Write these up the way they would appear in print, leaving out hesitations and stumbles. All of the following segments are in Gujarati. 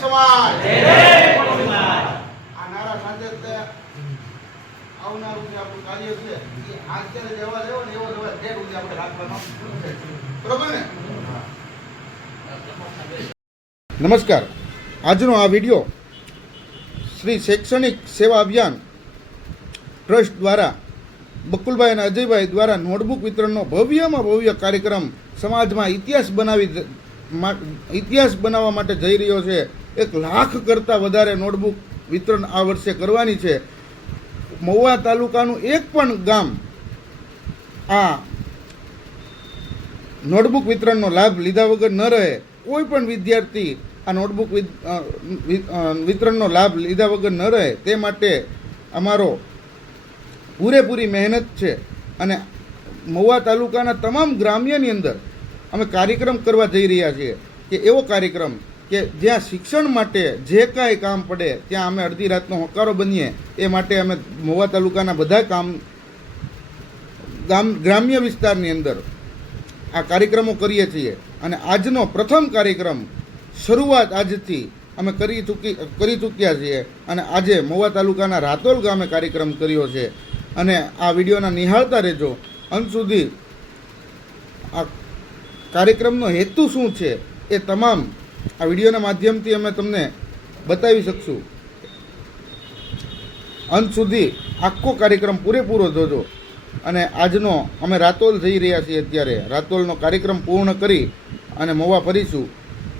સમાજ આ નારા સાથે આવનારું જે આપણું કાર્ય છે એ અત્યારે જેવા લેવો ને એવો લેવા તે રૂપે આપણે રાખવાનો બરોબર ને. નમસ્કાર. આજનો આ વિડીયો શ્રી શૈક્ષણિક સેવા અભિયાન ટ્રસ્ટ દ્વારા બકુલભાઈ અને અજયભાઈ દ્વારા નોટબુક વિતરણનો ભવ્યમાં ભવ્ય કાર્યક્રમ સમાજમાં ઇતિહાસ બનાવવા માટે જઈ રહ્યો છે. 1 લાખ કરતાં વધારે નોટબુક વિતરણ આ વર્ષે કરવાની છે. મહુવા તાલુકાનું એક પણ ગામ આ નોટબુક વિતરણનો લાભ લીધા વગર ન રહે. કોઈ પણ વિદ્યાર્થી આ નોટબુક વિતરણનો લાભ લીધા વગર ન રહે તે માટે અમારો પૂરેપૂરી મહેનત છે. અને મહુવા તાલુકાના તમામ ગ્રામ્યની અંદર અમે કાર્યક્રમ કરવા જઈ રહ્યા છીએ કે એવો કાર્યક્રમ કે જ્યાં શિક્ષણ માટે જે કાંઈ કામ પડે ત્યાં અમે અડધી રાતનો હોકારો બનીએ. એ માટે અમે મહુવા તાલુકાના બધા ગ્રામ્ય વિસ્તારની અંદર આ કાર્યક્રમો કરીએ છીએ. અને આજનો પ્રથમ કાર્યક્રમ શરૂઆત આજથી અમે કરી ચૂક્યા છીએ. અને આજે મહુવા તાલુકાના રાતોલ ગામે કાર્યક્રમ કર્યો છે. અને આ વિડીયોના નિહાળતા રહેજો અંત સુધી. આ કાર્યક્રમનો હેતુ શું છે એ તમામ આ વિડીયોના માધ્યમથી અમે તમને બતાવી શકશું. અંત સુધી આખો કાર્યક્રમ પૂરેપૂરો જોજો. અને આજનો અમે રાતોલ જઈ રહ્યા છીએ. અત્યારે રાતોલનો કાર્યક્રમ પૂર્ણ કરી અને મહુવા ફરીશું.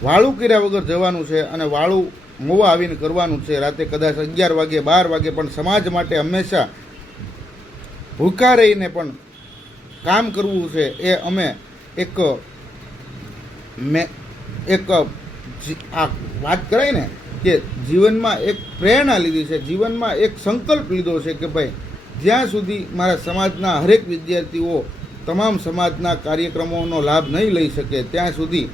વાળું કર્યા વગર જવાનું છે અને વાળું મહુવા આવીને કરવાનું છે. રાતે કદાચ 11 વાગે 12 વાગે પણ સમાજ માટે હંમેશા ભૂખા રહીને પણ કામ કરવું છે. એ અમે એક આ વાત કરાય ને કે જીવનમાં એક પ્રેરણા લીધી છે, જીવનમાં એક સંકલ્પ લીધો છે કે ભાઈ જ્યાં સુધી મારા સમાજના હરેક વિદ્યાર્થીઓ તમામ સમાજના કાર્યક્રમોનો લાભ નહીં લઈ શકે ત્યાં સુધી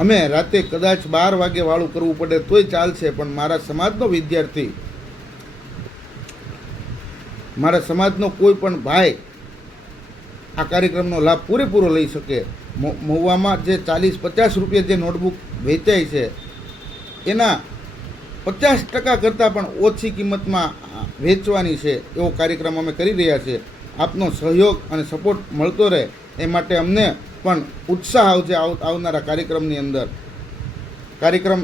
અમે રાતે કદાચ 12 વાગે વાળું કરવું પડે તોય ચાલશે. પણ મારા સમાજનો વિદ્યાર્થી, મારા સમાજનો કોઈ પણ ભાઈ આ કાર્યક્રમનો લાભ પૂરેપૂરો લઈ શકે. મહુવામાં જે 40-50 રૂપિયા જે નોટબુક વેચાય છે એના 50% કરતાં પણ ઓછી કિંમતમાં વેચવાની છે. એવો કાર્યક્રમ અમે કરી રહ્યા છીએ. આપનો સહયોગ અને સપોર્ટ મળતો રહે એ માટે અમને પણ ઉત્સાહ આવશે આવનારા કાર્યક્રમની અંદર. કાર્યક્રમ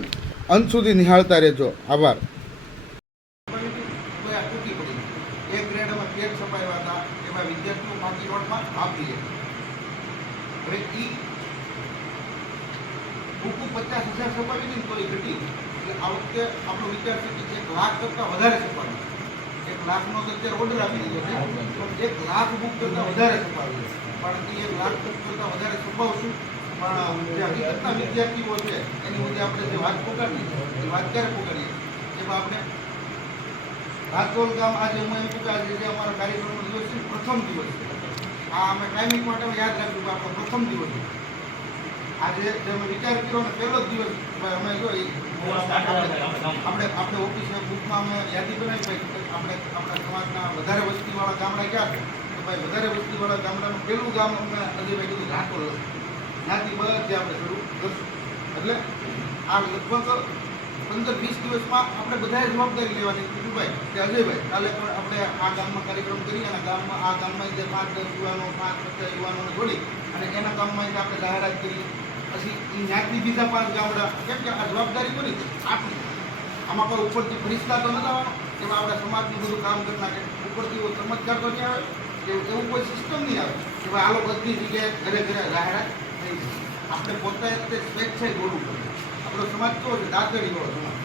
અંત સુધી નિહાળતા રહેજો. આભાર. હવે ઈ બુકું 50,000 છપાવી ને તો એ ઘટી. એટલે આ વખતે આપણો વિચાર છે કે 1 લાખ કરતાં વધારે છપાવી. 1 લાખનો તો અત્યારે ઓર્ડર આપી દીધો છે, પણ 1 લાખ બુક કરતાં વધારે છપાવી. પણ એ 1 લાખ કરતાં વધારે છપાવશું. પણ જે હકીકતના વિદ્યાર્થીઓ છે એની વચ્ચે આપણે જે વાત પકડીએ એ વાત ક્યારે પકડીએ? એમાં આપણે રાતોલ ગામ આજે હું એમ કહું કે આજે જે અમારા કાર્યક્રમનો દિવસ છે પ્રથમ દિવસ છે. આ અમે ટાઈમિંગ માટે યાદ રાખ્યું કે આપણો પ્રથમ દિવસ છે. આજે જે અમે વિચાર કર્યો ને પહેલો જ દિવસ અમે જો આપણે ઓફિસે બુકમાં અમે યાદી બનાવી ભાઈ આપણે આપણા સમાજના વધારે વસ્તીવાળા ગામડા ક્યાં છે તો ભાઈ વધારે વસ્તીવાળા ગામડાનું પહેલું ગામ અમે અજયભાઈ કીધું રાતોલ. ત્યાંથી બધે આપણે શરૂ કરશું. એટલે આ લગભગ 15-20 દિવસમાં આપણે બધાએ જવાબદારી લેવાની. કીધું ભાઈ કે અજયભાઈ કાલે પણ આપણે આ ગામમાં કાર્યક્રમ કરી અને આ ગામમાં જે 5-10 યુવાનો 5-50 યુવાનોને જોડી અને એના ગામમાં આપણે જાહેરાત કરી. પછી એ જ્ઞાતિ બીજા 5 ગામડા, કેમ કે આ જવાબદારી કોની આપણી. આમાં કોઈ ઉપરથી ફરિશ્તા તો નથી આવવાનો એમાં આપણે સમાજનું બધું કામ કરી નાખે. ઉપરથી એવો ચમત્કાર તો નહીં આવે, એવું કોઈ સિસ્ટમ નહીં આવે કે ભાઈ આલો બધી જગ્યાએ ઘરે ઘરે જાહેરાત થઈ જાય. આપણે પોતે સ્વેચ્છાએ દોડવું પડે. આપણો સમાજ કેવો છે? દાતરીવાળો સમાજ.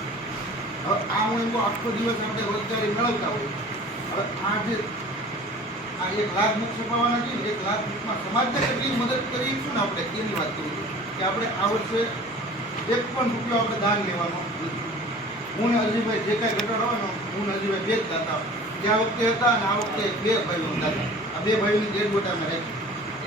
હવે આ હું એમ આખો દિવસ આપણે રોજગારી મેળવતા હોય. હવે આ 1 લાખ બુક છપાવવાના છે ને 1 લાખ બુકમાં સમાજને કેટલી મદદ કરીશું ને આપણે એની વાત કરું છું કે આપણે આ વર્ષે 1 પણ રૂપિયો આપણે દાન લેવાનો નથી. હું ને અજયભાઈ જે કાંઈ ઘટાડો હોય ને હું ને અજયભાઈ 2 જ દાતા. ત્યાં વખતે હતા અને આ વખતે 2 ભાઈઓ દાતા. આ 2 ભાઈઓની એડવર્ટાઈઝ અમે રાખી.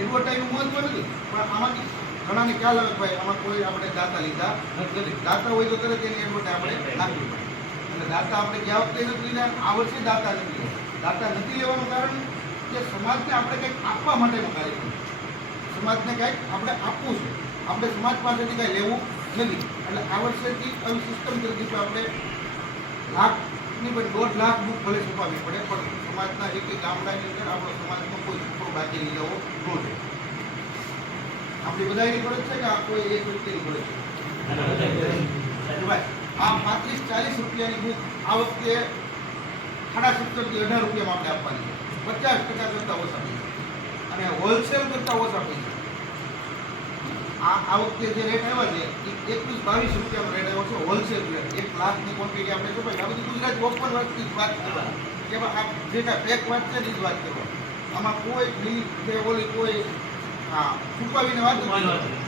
એડવર્ટાઈઝનું મહત્વ નથી પણ આમાંથી ઘણાને ખ્યાલ આવે ભાઈ આમાં કોઈ આપણે દાતા લીધા નથી. દાતા હોય તો તરત એની એડવર્ટાઈઝ આપણે નાખવી પડે. અને દાતા આપણે ગયા વખતે નથી લીધા, આ વર્ષે દાતા નથી લીધા. દાતા નથી લેવાનું કારણ કે સમાજને આપણે કંઈક આપવા માટેનો કાર્યક્રમ. સમાજને કંઈક આપણે આપવું છે. આપણે સમાજ પાસેથી કંઈ લેવું નથી. એટલે આ વર્ષેથી આવી સિસ્ટમ કરી દીધી કે આપણે લાખની પણ 1.5 લાખ બુક ભલે છપાવવી પડે, પણ સમાજના એક ગામડાની અંદર આપણો સમાજનો કોઈ છોકરો બાકી રહી જવો ન જોઈએ. આપણી બધાની ફરજ છે કે આ કોઈ એક વ્યક્તિની ફરજ છે? આ 35-40 રૂપિયાની બુક આ વખતે 17.5 થી 18 રૂપિયામાં આપણે આપવાની છે. 50% કરતાં ઓછા પૈસા અને હોલસેલ કરતાં ઓછા પૈસા. આ વખતે જે રેટ આવ્યા છે એ 21-22 રૂપિયાનો રેટ આવ્યો છે, હોલસેલ રેટ. 1 લાખની ક્વોન્ટિટી આપણે છપાય. આ બધી ગુજરાત ઓપન વાતની વાત કરવાની કે આ જે કાંઈ ફેક વાત છે એ જ વાત કરવાની. આમાં કોઈ બિલીફ કે ઓલી કોઈ છુપાવીને વાત નથી.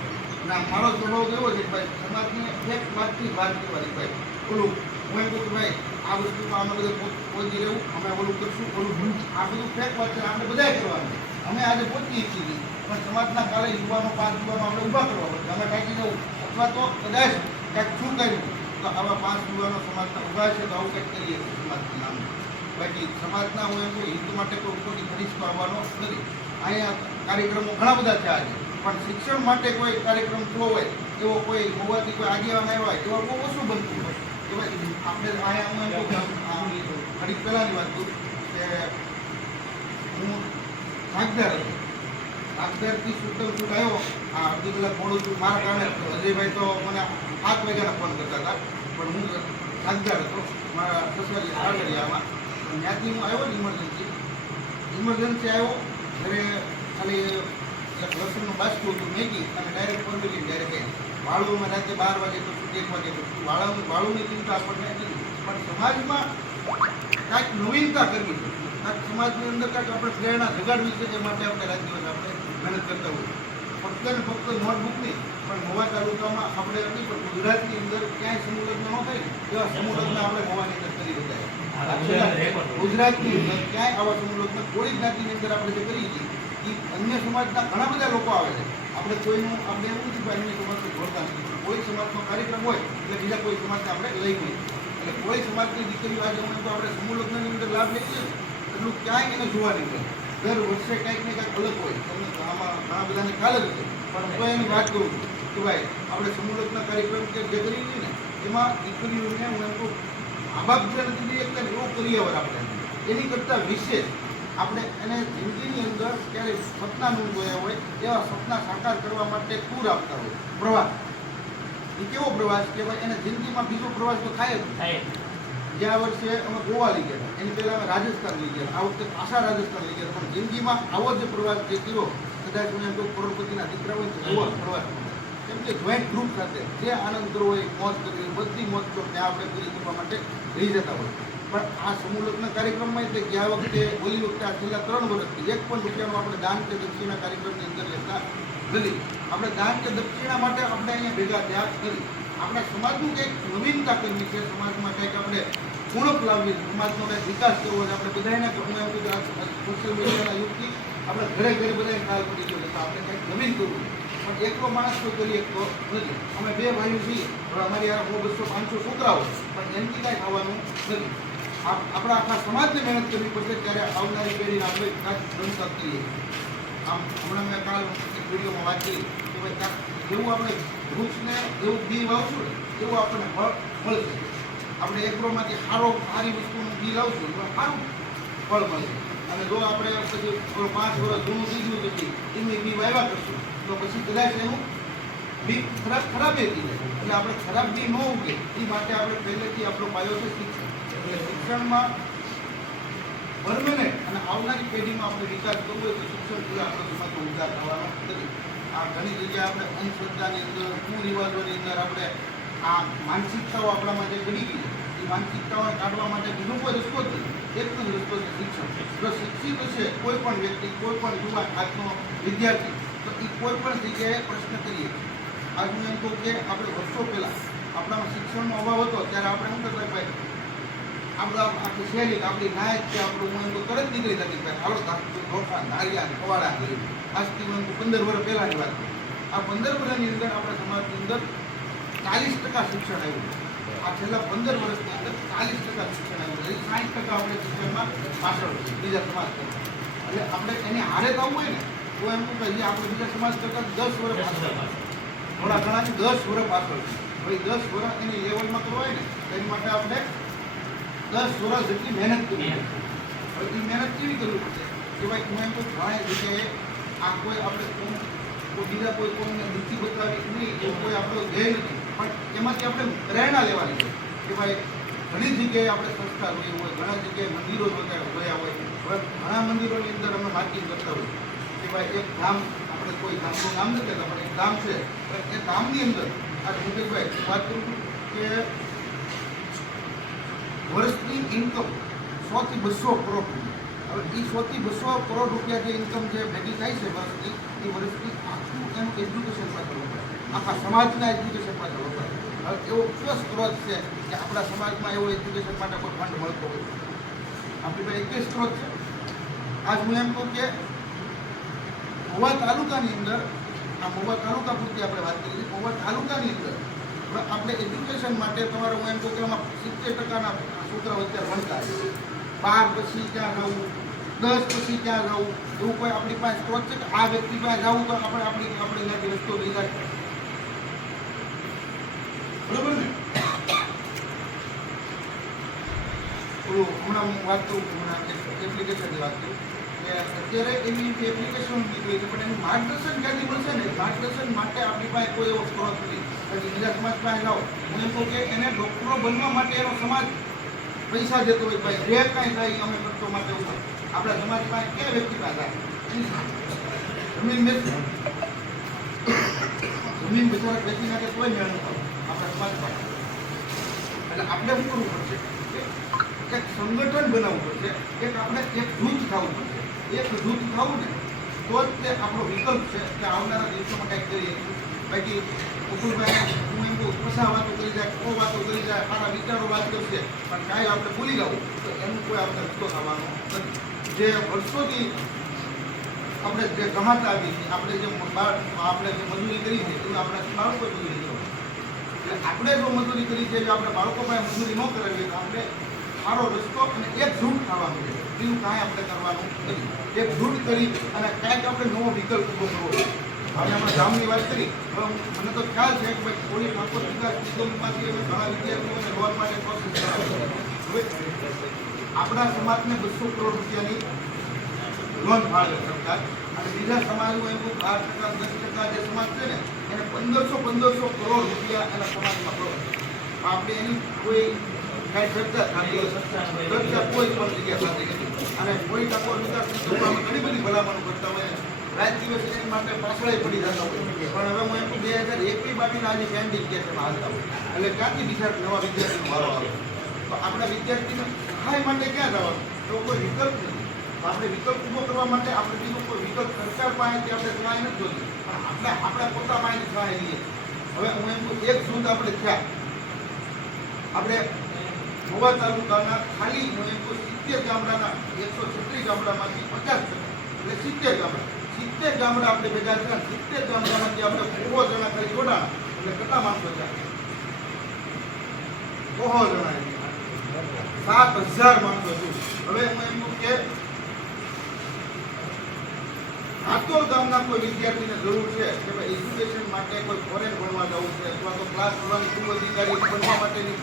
ના, મારો સ્વભાવ એવો છે કે ભાઈ સમાજને ફેક વાતથી વાત કરવાની. ભાઈ ઓલું હું એમ કહું કે ભાઈ આ વસ્તુમાં અમે બધા પહોંચી રહેવું, અમે ઓલું કરશું, ઓલું આ બધું ફેક વાત છે. આપણે બધાએ કરવાનું. અમે આજે પહોંચી છીએ પણ સમાજના કાલે યુવાનો 5 યુવાનો આપણે ઊભા કરવા પડશે. અમે કાંઈક જવું અથવા તો કદાચ કાંઈક શું કર્યું તો આવા 5 યુવાનો સમાજના ઊભા છે તો આવું કંઈક કરીએ સમાજના નામ. બાકી સમાજના હું એમ કહું હિત માટે કોઈ ઉપરથી ખરીદતો આવવાનો નથી. અહીંયા કાર્યક્રમો ઘણા બધા છે આજે, પણ શિક્ષણ માટે કોઈ કાર્યક્રમ થયો હોય એવો કોઈ હોવાથી કોઈ આગેવાન આવ્યા હોય એવા બહુ ઓછું બનતું હોય કે ભાઈ આપણે અહીંયા હું એમ કહું ઘડીક પહેલાંની વાત કહું કે હું ભાગદાર હતો. ભાગદારથી છૂટક આવ્યો. આ અડધી કલાક મોડું છું મારા કારણે. અજયભાઈ તો મને 7 વાગ્યાના ફોન કરતા હતા, પણ હું ભાગદાર હતો મારા સસરાજી આમાં. ત્યાંથી હું આવ્યો ને ઇમરજન્સી આવ્યો. ઘરે ખાલી એક લસણનું બાસકું હતું મેગી અને ડાયરેક્ટ ફોન કરી ડાયરેક્ટ વાળુમાં રાતે 12 વાગે તો 1 વાગે તો વાળુની ચિંતા આપણને નથી. પણ સમાજમાં કાંઈક નવીનતા કરવી છે, કાંઈક સમાજની અંદર કાંઈક આપણે પ્રેરણા જગાડવી છે. એ માટે આપણે રાત દિવસ આપણે મહેનત કરતા હોઈએ. ફક્ત ને ફક્ત નોટબુક નહીં, પણ મોવા તાલુકામાં આપણે નહીં પણ ગુજરાતની અંદર ક્યાંય સમૂહ લગ્ન ન થાય ને એવા સમૂહ લગ્ન આપણે મોવાની અંદર કરી રહ્યા. ગુજરાતની અંદર ક્યાંય આવા સમૂહ લગ્ન કોઈ જ્ઞાતિની અંદર આપણે જે કરીએ છીએ એ અન્ય સમાજના ઘણા બધા લોકો આવે છે. આપણે કોઈનું આપણે એવું નથી કે અન્ય સમાજને જોડતા નથી. કોઈ સમાજનો કાર્યક્રમ હોય એટલે બીજા કોઈ સમાજને આપણે લઈ ગઈએ. એટલે કોઈ સમાજની દીકરીઓ આજે હું તો આપણે સમૂહ લગ્નની અંદર લાભ લઈએ છીએ એટલું ક્યાંય એને જોવા નહીં મળે. દર વર્ષે કંઈક ને કંઈક અલગ હોય. તમને આમાં ઘણા બધાને ખ્યાલ જ છે, પણ હું એની વાત કરું છું કે ભાઈ આપણે સમૂહ લગ્ન કાર્યક્રમ કે જે કરીએ છીએ ને એમાં દીકરીઓને હું એમ કહું મા બાપ જે નથી એક એવો કરિયર આપણે એની કરતાં વિશેષ આપણે એને જિંદગીની અંદર ક્યારે સપના ન જોયા હોય એવા સપના સાકાર કરવા માટે ટૂર આપતા હોય. પ્રવાસ એ કેવો પ્રવાસ કે ભાઈ એને જિંદગીમાં બીજો પ્રવાસ તો થાય જ. ગયા વર્ષે અમે ગોવા લઈ ગયા, એની પહેલાં અમે રાજસ્થાન લઈ ગયા, આ વખતે પાછા રાજસ્થાન લઈ ગયા. પણ જિંદગીમાં આવો જ પ્રવાસ જે કર્યો કદાચ હું એમ કહું કરોડપતિના દીકરા હોય તો ગોવા પ્રવાસ. કેમ કે જોઈન્ટ ગ્રુપ સાથે જે આનંદ કરવો હોય મોજ કરવી બધી મોજ તો ત્યાં આપણે પૂરી કરવા માટે લઈ જતા હોય. પણ આ સમૂહ લગ્ન કાર્યક્રમમાં તે ગયા વખતે ઓલી વખતે આ છેલ્લા 3 વર્ષથી 1 પણ રૂપિયાનો આપણે દાન કે દક્ષિણા કાર્યક્રમની અંદર લેતા નથી. આપણે દાન કે દક્ષિણા માટે આપણે અહીંયા ભેગા થયા કરી. આપણા સમાજનું કંઈક નવીનતા કરવી છે, સમાજમાં કંઈક આપણે ઉણપ લાવવી, સમાજનો કંઈક વિકાસ કરવો છે. આપણે બધાને હું એમ કહું સોશિયલ મીડિયાના યુગથી આપણે ઘરે ઘરે બધાને ખ્યાલ પડી ગયો તો આપણે કંઈક નવીન કરવું. પણ એકલો માણસ તો કરીએ તો નથી. અમે 2 ભાઈઓ છીએ, હવે અમારી આ 200-500 છોકરાઓ, પણ એમથી કાંઈ થવાનું નથી. આપણા આખા સમાજને મહેનત કરવી પડશે ત્યારે આવનારી પેઢીને આપણે કાંઈક બનતા કરીએ. આમ હમણાં મેં કાલ એક વિડીયોમાં વાત કરી કે ભાઈ જેવું આપણે વૃક્ષને જેવું બી વાવશું ને એવું આપણને ફળ મળશે. આપણે એગ્રોમાંથી સારી વસ્તુનું બી લાવશું તો સારું ફળ મળે. અને જો આપણે પછી 5 વર્ષ જૂનું દીધું તો એનું બી વાવ્યા કરશું તો પછી કદાચ એનું બી ખરાબ થઈ જાય. એટલે આપણે ખરાબ બી ન ઉગે એ માટે આપણે પહેલેથી આપણો પાયો છે શિક્ષણ. એટલે શિક્ષણમાં પરમેનન્ટ અને આવનારી પેઢીમાં આપણે વિકાસ કરવો હોય તો શિક્ષણ પૂરા આપણો સમાજનો ઉદ્ધાર થવાનો નથી. આ ઘણી જગ્યાએ આપણે અંધશ્રદ્ધાની અંદર કુરિવાજોની અંદર આપણે આ માનસિકતાઓ આપણામાં જે ઘડી ગઈ એ માનસિકતાઓને કાઢવા માટે બીજો કોઈ રસ્તો જ નથી. એક જ રસ્તો છે શિક્ષણ. જો શિક્ષિત હશે કોઈ પણ વ્યક્તિ કોઈ પણ યુવાન આજનો વિદ્યાર્થી તો એ કોઈ પણ જગ્યાએ પ્રશ્ન કરીએ. આજ હું એમ કહું કે આપણે વર્ષો પહેલાં આપણામાં શિક્ષણનો અભાવ હતો ત્યારે આપણે શું કરતા ભાઈ આપણા આખી શૈલી આપણી નાયક કે આપણું હું એમ તો તરત નીકળી જતી ભાઈ હાલો ઢોસા ધારિયા ખવાડા કરી. આજથી હું 15 વર્ષ પહેલાંની વાત કરું. આ 15 વર્ષની અંદર આપણા સમાજની અંદર 40% શિક્ષણ આવ્યું. આ છેલ્લા 15 વર્ષની અંદર 40% શિક્ષણ આવ્યું. 60% આપણે શિક્ષણમાં પાછળ બીજા સમાજ કરતા. એટલે આપણે એને હારે થવું હોય ને તો એમ કહું કે આપણે બીજા સમાજ કરતાં 10 વર્ષ પાછળ. થોડા ઘણાની 10 વર્ષ પાછળ છે. ભાઈ 10 વર્ષ એની લેવલમાં કરવું હોય ને એની માટે આપણે 10 વર્ષ જેટલી મહેનત કરવી પડશે. હવે એ મહેનત કેવી કરવી પડશે કે ભાઈ હું એમ તો ઘણા જગ્યાએ આ કોઈ આપણે બીજા કોઈને નીતિ બતાવી નહીં એવું કોઈ આપણો ધ્યેય નથી, પણ એમાંથી આપણે પ્રેરણા લેવાની છે કે ભાઈ ઘણી જગ્યાએ આપણે સંસ્કાર જોયું હોય, ઘણા જગ્યાએ મંદિરો જોયા હોય. હવે ઘણા મંદિરોની અંદર અમે માર્કિંગ કરતા હોય કે ભાઈ એક ગામ, આપણે કોઈ ગામનું નામ નથી કહેતા પણ એક ગામ છે, એ ગામની અંદર આ મુકેશભાઈ વાત કરું છું કે વર્ષની ઇન્કમ 100 થી 200 કરોડ. હવે એ 100 થી 200 કરોડ રૂપિયા જે ઇન્કમ જે ભેગી થાય છે વર્ષની, એ વર્ષની આખું એનું એજ્યુકેશન પાછળ વપરાય, આખા સમાજના એજ્યુકેશન પાછળ વપરાય. હવે એવો કયો સ્ત્રોત છે કે આપણા સમાજમાં એવો એજ્યુકેશન માટે કોઈ ફંડ મળતો હોય? આપણી પાસે એક જ સ્ત્રોત છે. આજ હું એમ કહું કે મહુવા તાલુકાની અંદર, આ મહુવા તાલુકા પૂરતી આપણે વાત કરીએ છીએ, મહુવા તાલુકાની અંદર આપણે એજ્યુકેશન માટે તમારે હું એમ કહું કે એમાં 70%ના છોકરાઓ અત્યારે ભણતા છે. 12 પછી ક્યાં જવું, 10 પછી ક્યાં જવું, એવું કોઈ આપણી પાસે સ્ત્રોત છે કે આ વ્યક્તિ પાસે જવું તો આપણે ત્યાંથી રસ્તો લઈ જાય? બરોબર ને? હમણાં હું વાત કરું, હમણાં એપ્લિકેશનની વાત કરું કે અત્યારે એવી એપ્લિકેશન નીકળી છે, પણ એનું માર્ગદર્શન ક્યાંથી મળશે ને? માર્ગદર્શન માટે આપણી પાસે કોઈ એવો સ્ત્રોત નથી. પછી બીજા સમાજ પાસે જાઓ, હું એમ કહું કે એને ડૉક્ટરો બનવા માટે એનો સમાજ પૈસા દેતો હોય, ભાઈ જે કાંઈ થાય અમે કરતો માટે એવું આપણા સમાજ પાસે ક્યાં વ્યક્તિ પાસે જમીન બચારા વેચી નાખે તોય મેળ ન થાય આપણા સમાજ પાસે. એટલે આપણે શું કરવું પડશે? એક સંગઠન બનાવવું પડશે, આપણે એક જૂથ થવું પડશે. એક જૂથ થવું ને તો જ તે આપણો વિકલ્પ છે કે આવનારા દિવસોમાં કંઈક કરીએ. બાકી મુકુલભાઈ હું એમ કહું કશા વાતો કરી જાય, કો વાતો કરી જાય, સારા વિચારો વાત કરશે, પણ કાંઈ આપણે ભૂલી જવું તો એનું કોઈ આપણે રસ્તો થવાનો નથી. જે વર્ષોથી આપણે જે કમાતા આવી છે, આપણે જે મજૂરી કરી છે એનું આપણે બાળકો મજૂરી કરવી. એટલે આપણે જો મજૂરી કરી છે, જો આપણે બાળકો પાસે મજૂરી ન કરાવીએ તો આપણે સારો રસ્તો અને એકજૂટ થવાનું છે. બીજું કાંઈ આપણે કરવાનું નથી. એકજૂટ કરી અને કાંઈક આપણે નવો વિકલ્પ ઊભો કરવો. હવે આપણે ગામની વાત કરી, મને તો ખ્યાલ છે કે ભાઈ પોલીસ ઠાકોર વિકાસ નિગમમાંથી ઘણા વિદ્યાર્થીઓને લોન માટે પ્રોસેસ કરાવે. હવે આપણા સમાજને 200 કરોડ રૂપિયાની લોન ફાળવે સરકાર, અને બીજા સમાજમાં એમ 12% 10% જે સમાજ છે ને એને 1500 કરોડ રૂપિયા એના સમાજમાં ફાળવે. આપણે એની કોઈ કાંઈ ચર્ચા થતી ચર્ચા કોઈ પણ જગ્યા થતી નથી. અને કોઈ ઠાકોર વિકાસ નિગમમાં ઘણી બધી ભલામણો કરતા હોય, રાત દિવસ એની માટે પાછળ પડી જતા હોય, પણ હવે હું એમ 2021-22 આજે પેન્ડિંગ કેસમાં હાલતા હોય. એટલે ક્યાંથી બીજા નવા વિદ્યાર્થીનો વારો આવે? તો આપણા વિદ્યાર્થીને સહાય માટે ક્યાં જવાનું? તો કોઈ વિકલ્પ નથી. આપણે વિકલ્પ ઊભો કરવા માટે આપણે બીજો કોઈ વિકલ્પ સરકાર પાસેથી આપણે સહાય નથી જોતી, પણ આપણા પોતા પાસેથી સહાય લઈએ. હવે હું એમ કહું એક જૂથ આપણે થયા, આપણે મહુવા તાલુકાના ખાલી હું એમ કહું 70 ગામડાના 136 ગામડામાંથી 50% એટલે 70 ગામડા, 70 ગામડા આપણે ભેગા થયા. 70 ગામડામાંથી આપણે 100 જણા ખાલી જોડાણા એટલે કેટલા માણસો થયા? 100 જણા, 7000 માણસો છે. હવે હું એમ કહું કે આતોર ગામના કોઈ વિદ્યાર્થીને જરૂર છે કે ભાઈ એજ્યુકેશન માટે કોઈ ફોરેન ભણવા જવું છે અથવા તો ક્લાસ 1 2 અધિકારી બનવા માટેની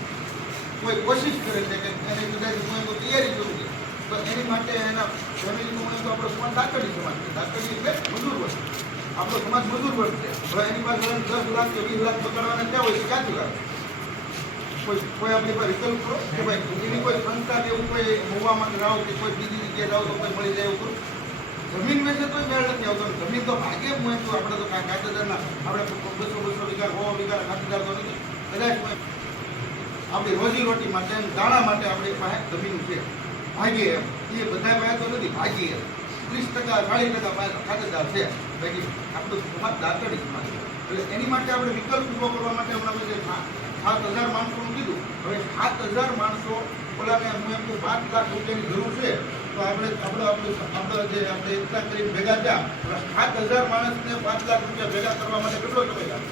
કોઈ કોશિશ કરે છે કે એને કદાચ હું એમ તૈયારી કરું છું, તો એની માટે એના ફેમિલીનું એમ તો આપણો સમાજ દાખલી સમાજ છે. દાખલી એટલે મજૂર વર્ગ, આપણો સમાજ મજૂર વર્ગ છે. હવે એની પાસે 10 લાખ કે 20 લાખ પકડવાના ક્યાં હોય છે? ક્યાંથી લાગે? કોઈ આપણી પાસે વિકલ્પ કરો કે ભાઈ એની કોઈ સંસ્થા કે એવું કોઈ મહુવામાં જાઓ કે કોઈ બીજી જગ્યાએ જાઓ તો કોઈ મળી જાય એવું કરું. જમીન વેચે તો મેળ નથી આવતો. જમીન તો ભાગે હું એમ તો આપણે તો કાયદેસરના આપણે 200 વીઘા 100 વીઘા ખાતેદાર તો નથી. કદાચ આપણી રોજીરોટી માટે દાણા માટે આપણી પાસે જમીન છે, ભાગીએ એમ. એ બધા પાસે તો નથી, ભાગીએ એમ. 30% 40% પાસે ખાતેદાર છે. બાકી આપણું સમાજ દાતડી સમાજ છે. એટલે એની માટે આપણે વિકલ્પ ઊભો કરવા માટે હમણાં બધે 7000 માણસોનું કીધું. હવે 7000 માણસો ઓલાને હું એમ કહું 5 લાખ રૂપિયાની જરૂર છે, તો આપણે જે આપણે એકતા કરીને ભેગા થયા 7000 માણસને 5 લાખ રૂપિયા ભેગા કરવા માટે કેટલો સમય લાગે?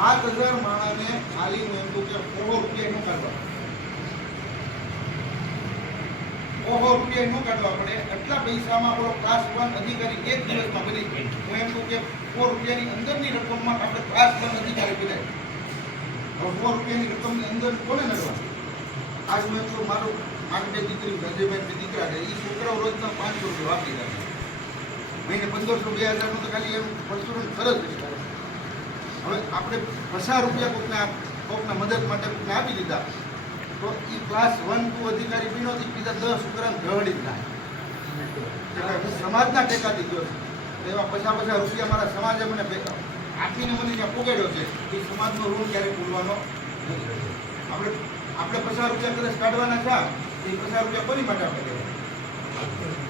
7000 માણસને ખાલી હું એમ કહું કે 100 રૂપિયા નું કાઢવા ઓહો રૂપિયા ન કાઢવા પડે એટલા પૈસામાં આપણો ક્લાસ 1 અધિકારી એક દિવસમાં બની જાય. હું એમ કહું કે 4 રૂપિયાની અંદરની રકમમાં આપણે ક્લાસ 1 અધિકારી બની જાય. હવે 4 રૂપિયાની રકમની અંદર કોને નડવાનું? આજ મેં તો મારી બે દીકરી સંજયભાઈ બે દીકરા છે, એ છોકરાઓ રોજના 500 રૂપિયા વાપરી જાય. મહિને 1500 2000 નું તો ખાલી એમ પરચુરણ ખર્ચ છે. હવે આપણે 50 રૂપિયા કોકના મદદ માટે કોકને આપી દીધા તો એ ક્લાસ 1 2 અધિકારી બન્યો તો બીજા 10 છોકરાને ઘરડી જ નાખે. હું સમાજના ટેકાથી ગયો છું તો એવા 50 રૂપિયા મારા સમાજે મને આપીને મને ત્યાં પોગાડ્યો છે. એ સમાજનો ઋણ ક્યારેય ભૂલવાનો નથી. આપણે 50 રૂપિયા કદાચ કાઢવાના છે, એ 50 રૂપિયા કોની માટે આપણે દેવા?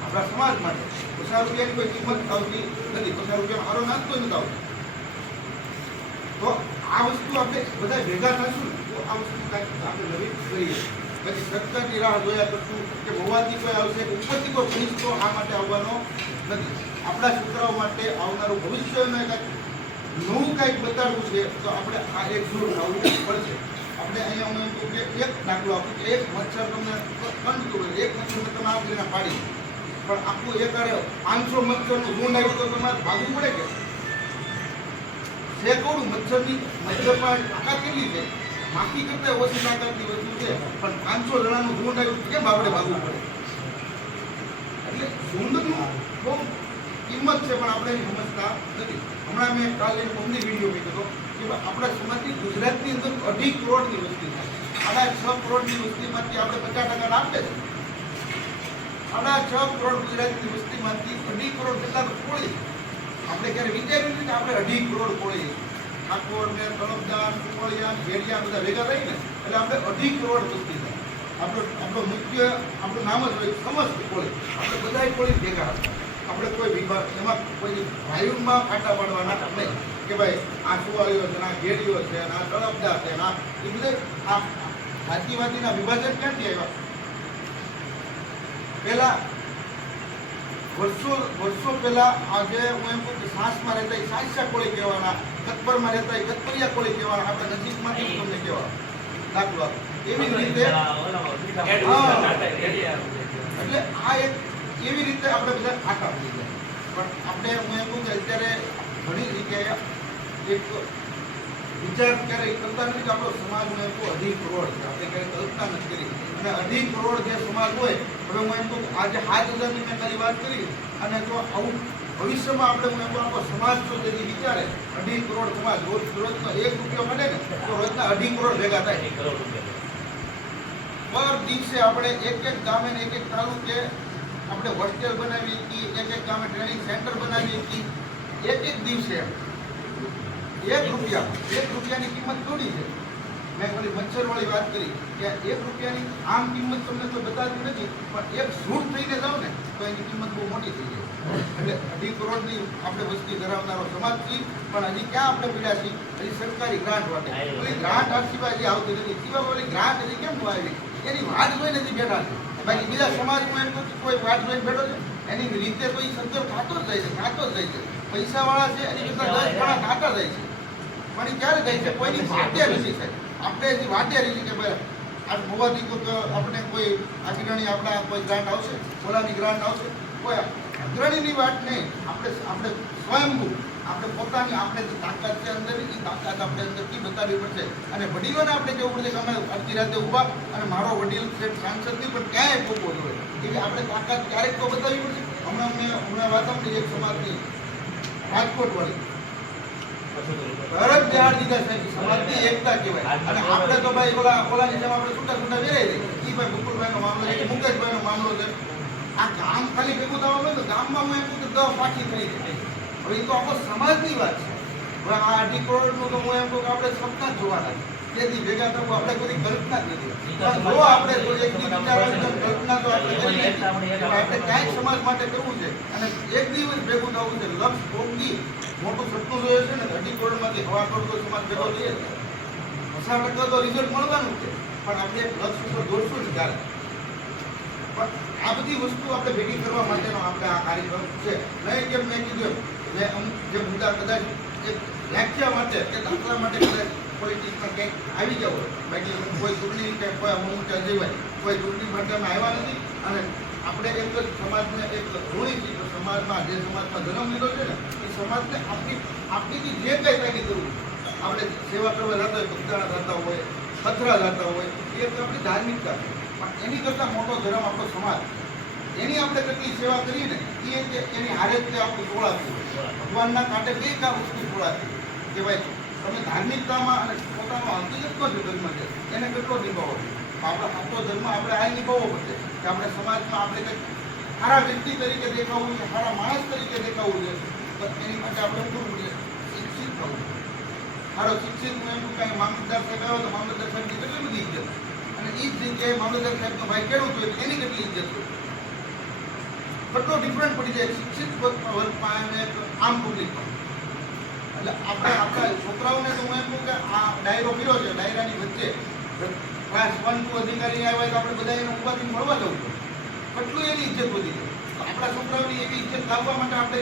આપણા સમાજ માટે. 50 રૂપિયાની કોઈ કિંમત આવતી નથી. 50 રૂપિયા મારો નાસ્તો નથી આવતો. તો આ વસ્તુ આપણે બધા ભેગા થશું તો આ વસ્તુ કાંઈક આપણે નવી કરીએ. પછી સરકારની રાહ જોયા કરશું કે ભગવાનથી કોઈ આવશે, ઉપરથી કોઈ પોલીસ તો આ માટે આવવાનો નથી. આપણા છોકરાઓ માટે આવનારું ભવિષ્યને કાંઈક નવું કાંઈક બતાડવું છે તો આપણે આ એક જોડ આવવું પડશે. આપણે અહીંયા હું એમ કહું કે એક દાખલો આપું કે એક મચ્છર તમને કંટતું હોય, એક મચ્છરને તમે આ કરીને પાડી, પણ આખું એકારે 500 મચ્છરનું ઝુંડ આવ્યું તો તમારે ભાગવું પડે કે? સેંકડું મચ્છરની મચ્છરમાં તાકાત કેટલી છે? માખી કરતા ઓછી તાકાતની વસ્તુ છે, પણ 500 જણાનું ઝુંડ આવ્યું કેમ આપણે ભાગવું પડે? એટલે ઝુંડનું બહુ કિંમત છે પણ આપણે એની સમજતા નથી. હમણાં મેં કાલે અમને વિડીયો મૂક્યો હતો કે આપણા સમાજની ગુજરાતની અંદર 2.5 કરોડની વસ્તી છે. 6.5 કરોડની વસ્તીમાંથી આપણે 50% આપે છે. 6.5 કરોડ ગુજરાતની વસ્તીમાંથી 2.5 કરોડ કેટલા કોળી છે? આપણે ક્યારે વિચાર્યું નથી કે આપણે 2.5 કરોડ કોળી ઠાકોર ને તળપદાર સુપળિયા ભેડિયા બધા ભેગા થઈને એટલે આપણે 2.5 કરોડ વસ્તી છે. આપણો મુખ્ય આપણું નામ જ હોય સમસ્ત કોળી. આપણે બધા કોળી ભેગા હતા. આપણે કોઈ વિભાગ એમાં કોઈ વાયુમાં કાંટા પાડવાના નહીં કે ભાઈ આ સુવાળીઓ છે, આ ઘેડીઓ છે, આ તળપદાર છે, આ એ બધે આ જાતિવાદીના વિભાજન ક્યાંથી આવ્યા? પહેલા વર્ષો પહેલા આજે હું એમ કહું કે સાસમાં રહેતા એ સાસ્યા કોળી કહેવાના, કતપરમાં રહેતા એ કતપરિયા કોળી કહેવાના, આપણે નજીકમાંથી તમને કહેવા દાખલો આપો. એવી રીતે એટલે આ એક એવી રીતે આપણે બધા ખાતા થઈ જાય. પણ આપણે હું એમ કહું કે અત્યારે ઘણી જગ્યાએ એક વિચાર ક્યારેય કરતા નથી કે આપણો સમાજ હું એમ કહું 2.5 કરોડ છે. આપણે ક્યારેય કલ્પના નથી કરી. અને 2.5 કરોડ જે સમાજ હોય, હવે હું એમ કહું આજે 7,000ની મેં ખાલી વાત કરી, અને જો આવું ભવિષ્યમાં આપણે હું એમ કહું આપણો સમાજ જો તેથી વિચારે 2.5 કરોડ સમાજ રોજનો 1 રૂપિયો મળે ને તો રોજના 2.5 કરોડ ભેગા થાય. દર દિવસે આપણે એક ગામે ને એક તાલુકે આપણે હોસ્ટેલ બનાવીએ છીએ, એક ગામે ટ્રેનિંગ સેન્ટર બનાવીએ છીએ. એક દિવસે 1 રૂપિયાની કિંમત થોડી છે. મેં ખાલી મચ્છરવાળી વાત કરી કે 1 રૂપિયાની આમ કિંમત તમને કોઈ બતાવતી નથી, પણ એક ઝૂંટ થઈને જાઓ ને તો એની કિંમત બહુ મોટી થઈ જાય. એટલે 2.5 કરોડની આપણે વસ્તી ધરાવનારો સમાજ છીએ, પણ હજી ક્યાં આપણે પીડ્યા છીએ? હજી સરકારી ગ્રાન્ટ માટે. ઓલી ગ્રાન્ટ આ સિવાય હજી આવતી નથી. સિવાય ઓલી ગ્રાન્ટ હજી કેમ ન આવી? એની વાટ જોઈને નથી બેઠા છે. બાકી બીજા સમાજમાં એમ કહું કોઈ વાટ જોઈને બેઠો છે, એની રીતે તો એ સંતોર ખાતો જ જાય છે. પૈસાવાળા છે એની કરતા 10 ગણા ખાતા જાય છે, પણ એ ક્યારે જાય છે? કોઈની વાટે નથી સાહેબ. આપણે હજી વાટે રહી છે કે ભાઈ આ હોવાથી આપણે કોઈ અગ્રણી આપણા કોઈ ગ્રાન્ટ આવશે, ઓલાની ગ્રાન્ટ આવશે, કોઈ અગ્રણીની વાત નહીં. આપણે સ્વયંભૂ આપણે પોતાની આપણે જે તાકાત છે અંદર એ તાકાત આપણે અંદરથી બતાવવી પડશે. અને વડીલોને આપણે કહેવું પડશે કે અમે અડધી રાતે ઊભા અને મારો વડીલ છે સાંસદ નહીં પણ ક્યાંય પોપો હોય એવી આપણે તાકાત ક્યારેક તો બતાવવી પડશે. હમણાં વાત આપણી એક સમાજની રાજકોટ વાળી તરત બિહાર દીધા સાહેબ, સમાજની એકતા કહેવાય. અને આપણે તો ભાઈ ઓલાની જેમ આપણે છૂટા વેરાઈ દઈએ. એ ભાઈ બકુલભાઈનો મામલો છે, મુકેશભાઈનો મામલો છે. આ ગામ ખાલી ભેગું થવા હોય તો ગામમાં હું એમ કહું કે 10 પાછી થઈ જાય. હવે એ તો આપણો સમાજની વાત છે. હવે આ 2.5 કરોડનું તો હું એમ કહું કે આપણે સપના જ જોવાના છે. તેથી ભેગા થવું આપણે કોઈ કલ્પના જ નથી. પણ જો આપણે એકની વિચારવાની કલ્પના તો આપણે કરી નથી. આપણે ક્યાંક સમાજ માટે કરવું છે અને એક દિવસ ભેગું થવું છે. લક્ષ ભોગી મોટું સપનું જોયું છે ને 2.5 કરોડમાંથી 1.5 કરોડ તો સમાજ ભેગો થઈએ 50% તો રિઝલ્ટ મળવાનું છે. પણ આપણે એક લક્ષ ઉપર દોડશું ને ત્યારે. પણ આ બધી વસ્તુ આપણે ભેગી કરવા માટેનો આપણે આ કાર્યક્રમ છે. નહીં કેમ મેં કીધું મેં અમુક જે મુદ્દા કદાચ એક વ્યાખ્યા માટે કે દાખલા માટે કદાચ પોલિટિક્સમાં ક્યાંક આવી જાવ હોય, બાકી કોઈ ચૂંટણી કે કોઈ અમુક અજયભાઈ કોઈ ચૂંટણી માટે અમે આવ્યા નથી. અને આપણે એક જ સમાજને એક ઋણી છીએ. સમાજમાં જે સમાજમાં જન્મ લીધો છે ને એ સમાજને આપણીથી જે કંઈ કાંઈ કરવું, આપણે સેવા કરવા જતા હોય, ભક્તાણા જતા હોય, પથરા જતા હોય, એ આપણી ધાર્મિકતા છે. પણ એની કરતાં મોટો ધર્મ આપણો સમાજ. એની આપણે કેટલી સેવા કરીએ ને એ એની હારે જ આપણું તોળાતું હોય. ભગવાનના કાંઠે કઈ કા વસ્તુ તોળાતી કે ભાઈ તમે ધાર્મિકતામાં અને પોતાનો હકીકતનો જે ધર્મ છે એને કેટલો નિભાવો છે. આપણા આપણો ધર્મ આપણે આ નિભાવવો પડશે કે આપણે સમાજમાં આપણે કંઈક સારા વ્યક્તિ તરીકે દેખાવું છે, સારા માણસ તરીકે દેખાવું છે. પણ એની માટે આપણે શું કરવું છે? શિક્ષિત થવું. સારો શિક્ષિત હું એમ કાંઈ મામલતદાર સાહેબ આવ્યો તો મામલતદાર સાહેબની કેટલી બધી ઇજ્જત, અને એ જ જગ્યાએ મામલતદાર સાહેબનો ભાઈ ખેડૂત હોય એની કેટલી ઇજ્જત હોય. કેટલો ડિફરન્ટ પડી જાય શિક્ષિત વર્ગમાં અને આમ પબ્લિકમાં. એટલે આપણા છોકરાઓને તો હું એમ કહું કે આ ડાયરો કર્યો છે, ડાયરાની વચ્ચે ક્લાસ 1 2 અધિકારી આવ્યા તો આપણે બધા એને ઉપાધિ મળવા જવું પડે. કેટલું એની ઇજ્જત વધી જાય. આપણા છોકરાઓની એવી ઇજ્જત લાવવા માટે આપણે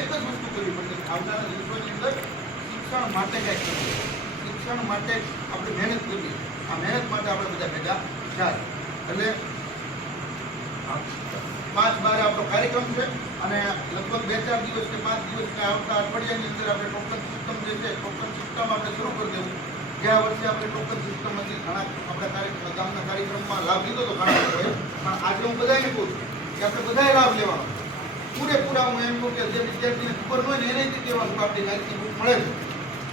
એક જ વસ્તુ કરવી પડશે. આવનારા દિવસોની અંદર શિક્ષણ માટે કંઈક કરવું, શિક્ષણ માટે આપણે મહેનત કરવી. આ મહેનત માટે આપણે બધા ભેગા થાય. એટલે 5-12 આપણો કાર્યક્રમ છે અને લગભગ 2-4 દિવસ કે 5 દિવસ કે આવતા અઠવાડિયાની અંદર આપણે ટોકન સિસ્ટમ જે છે ટોકન સિસ્ટમ આપણે શરૂ કરી દેવું. ગયા વર્ષે આપણે ટોકન સિસ્ટમમાંથી ઘણા આપણા ગામના કાર્યક્રમમાં લાભ લીધો હતો ઘણા લોકોએ. પણ આજે હું બધાને કહું છું કે આપણે બધાએ લાભ લેવાનો. પૂરેપૂરા હું એમ કહું કે જે વિદ્યાર્થીને ખબર હોય ને એને જ કહેવાનું કે આપણી નાઇટની બુક મળે છે.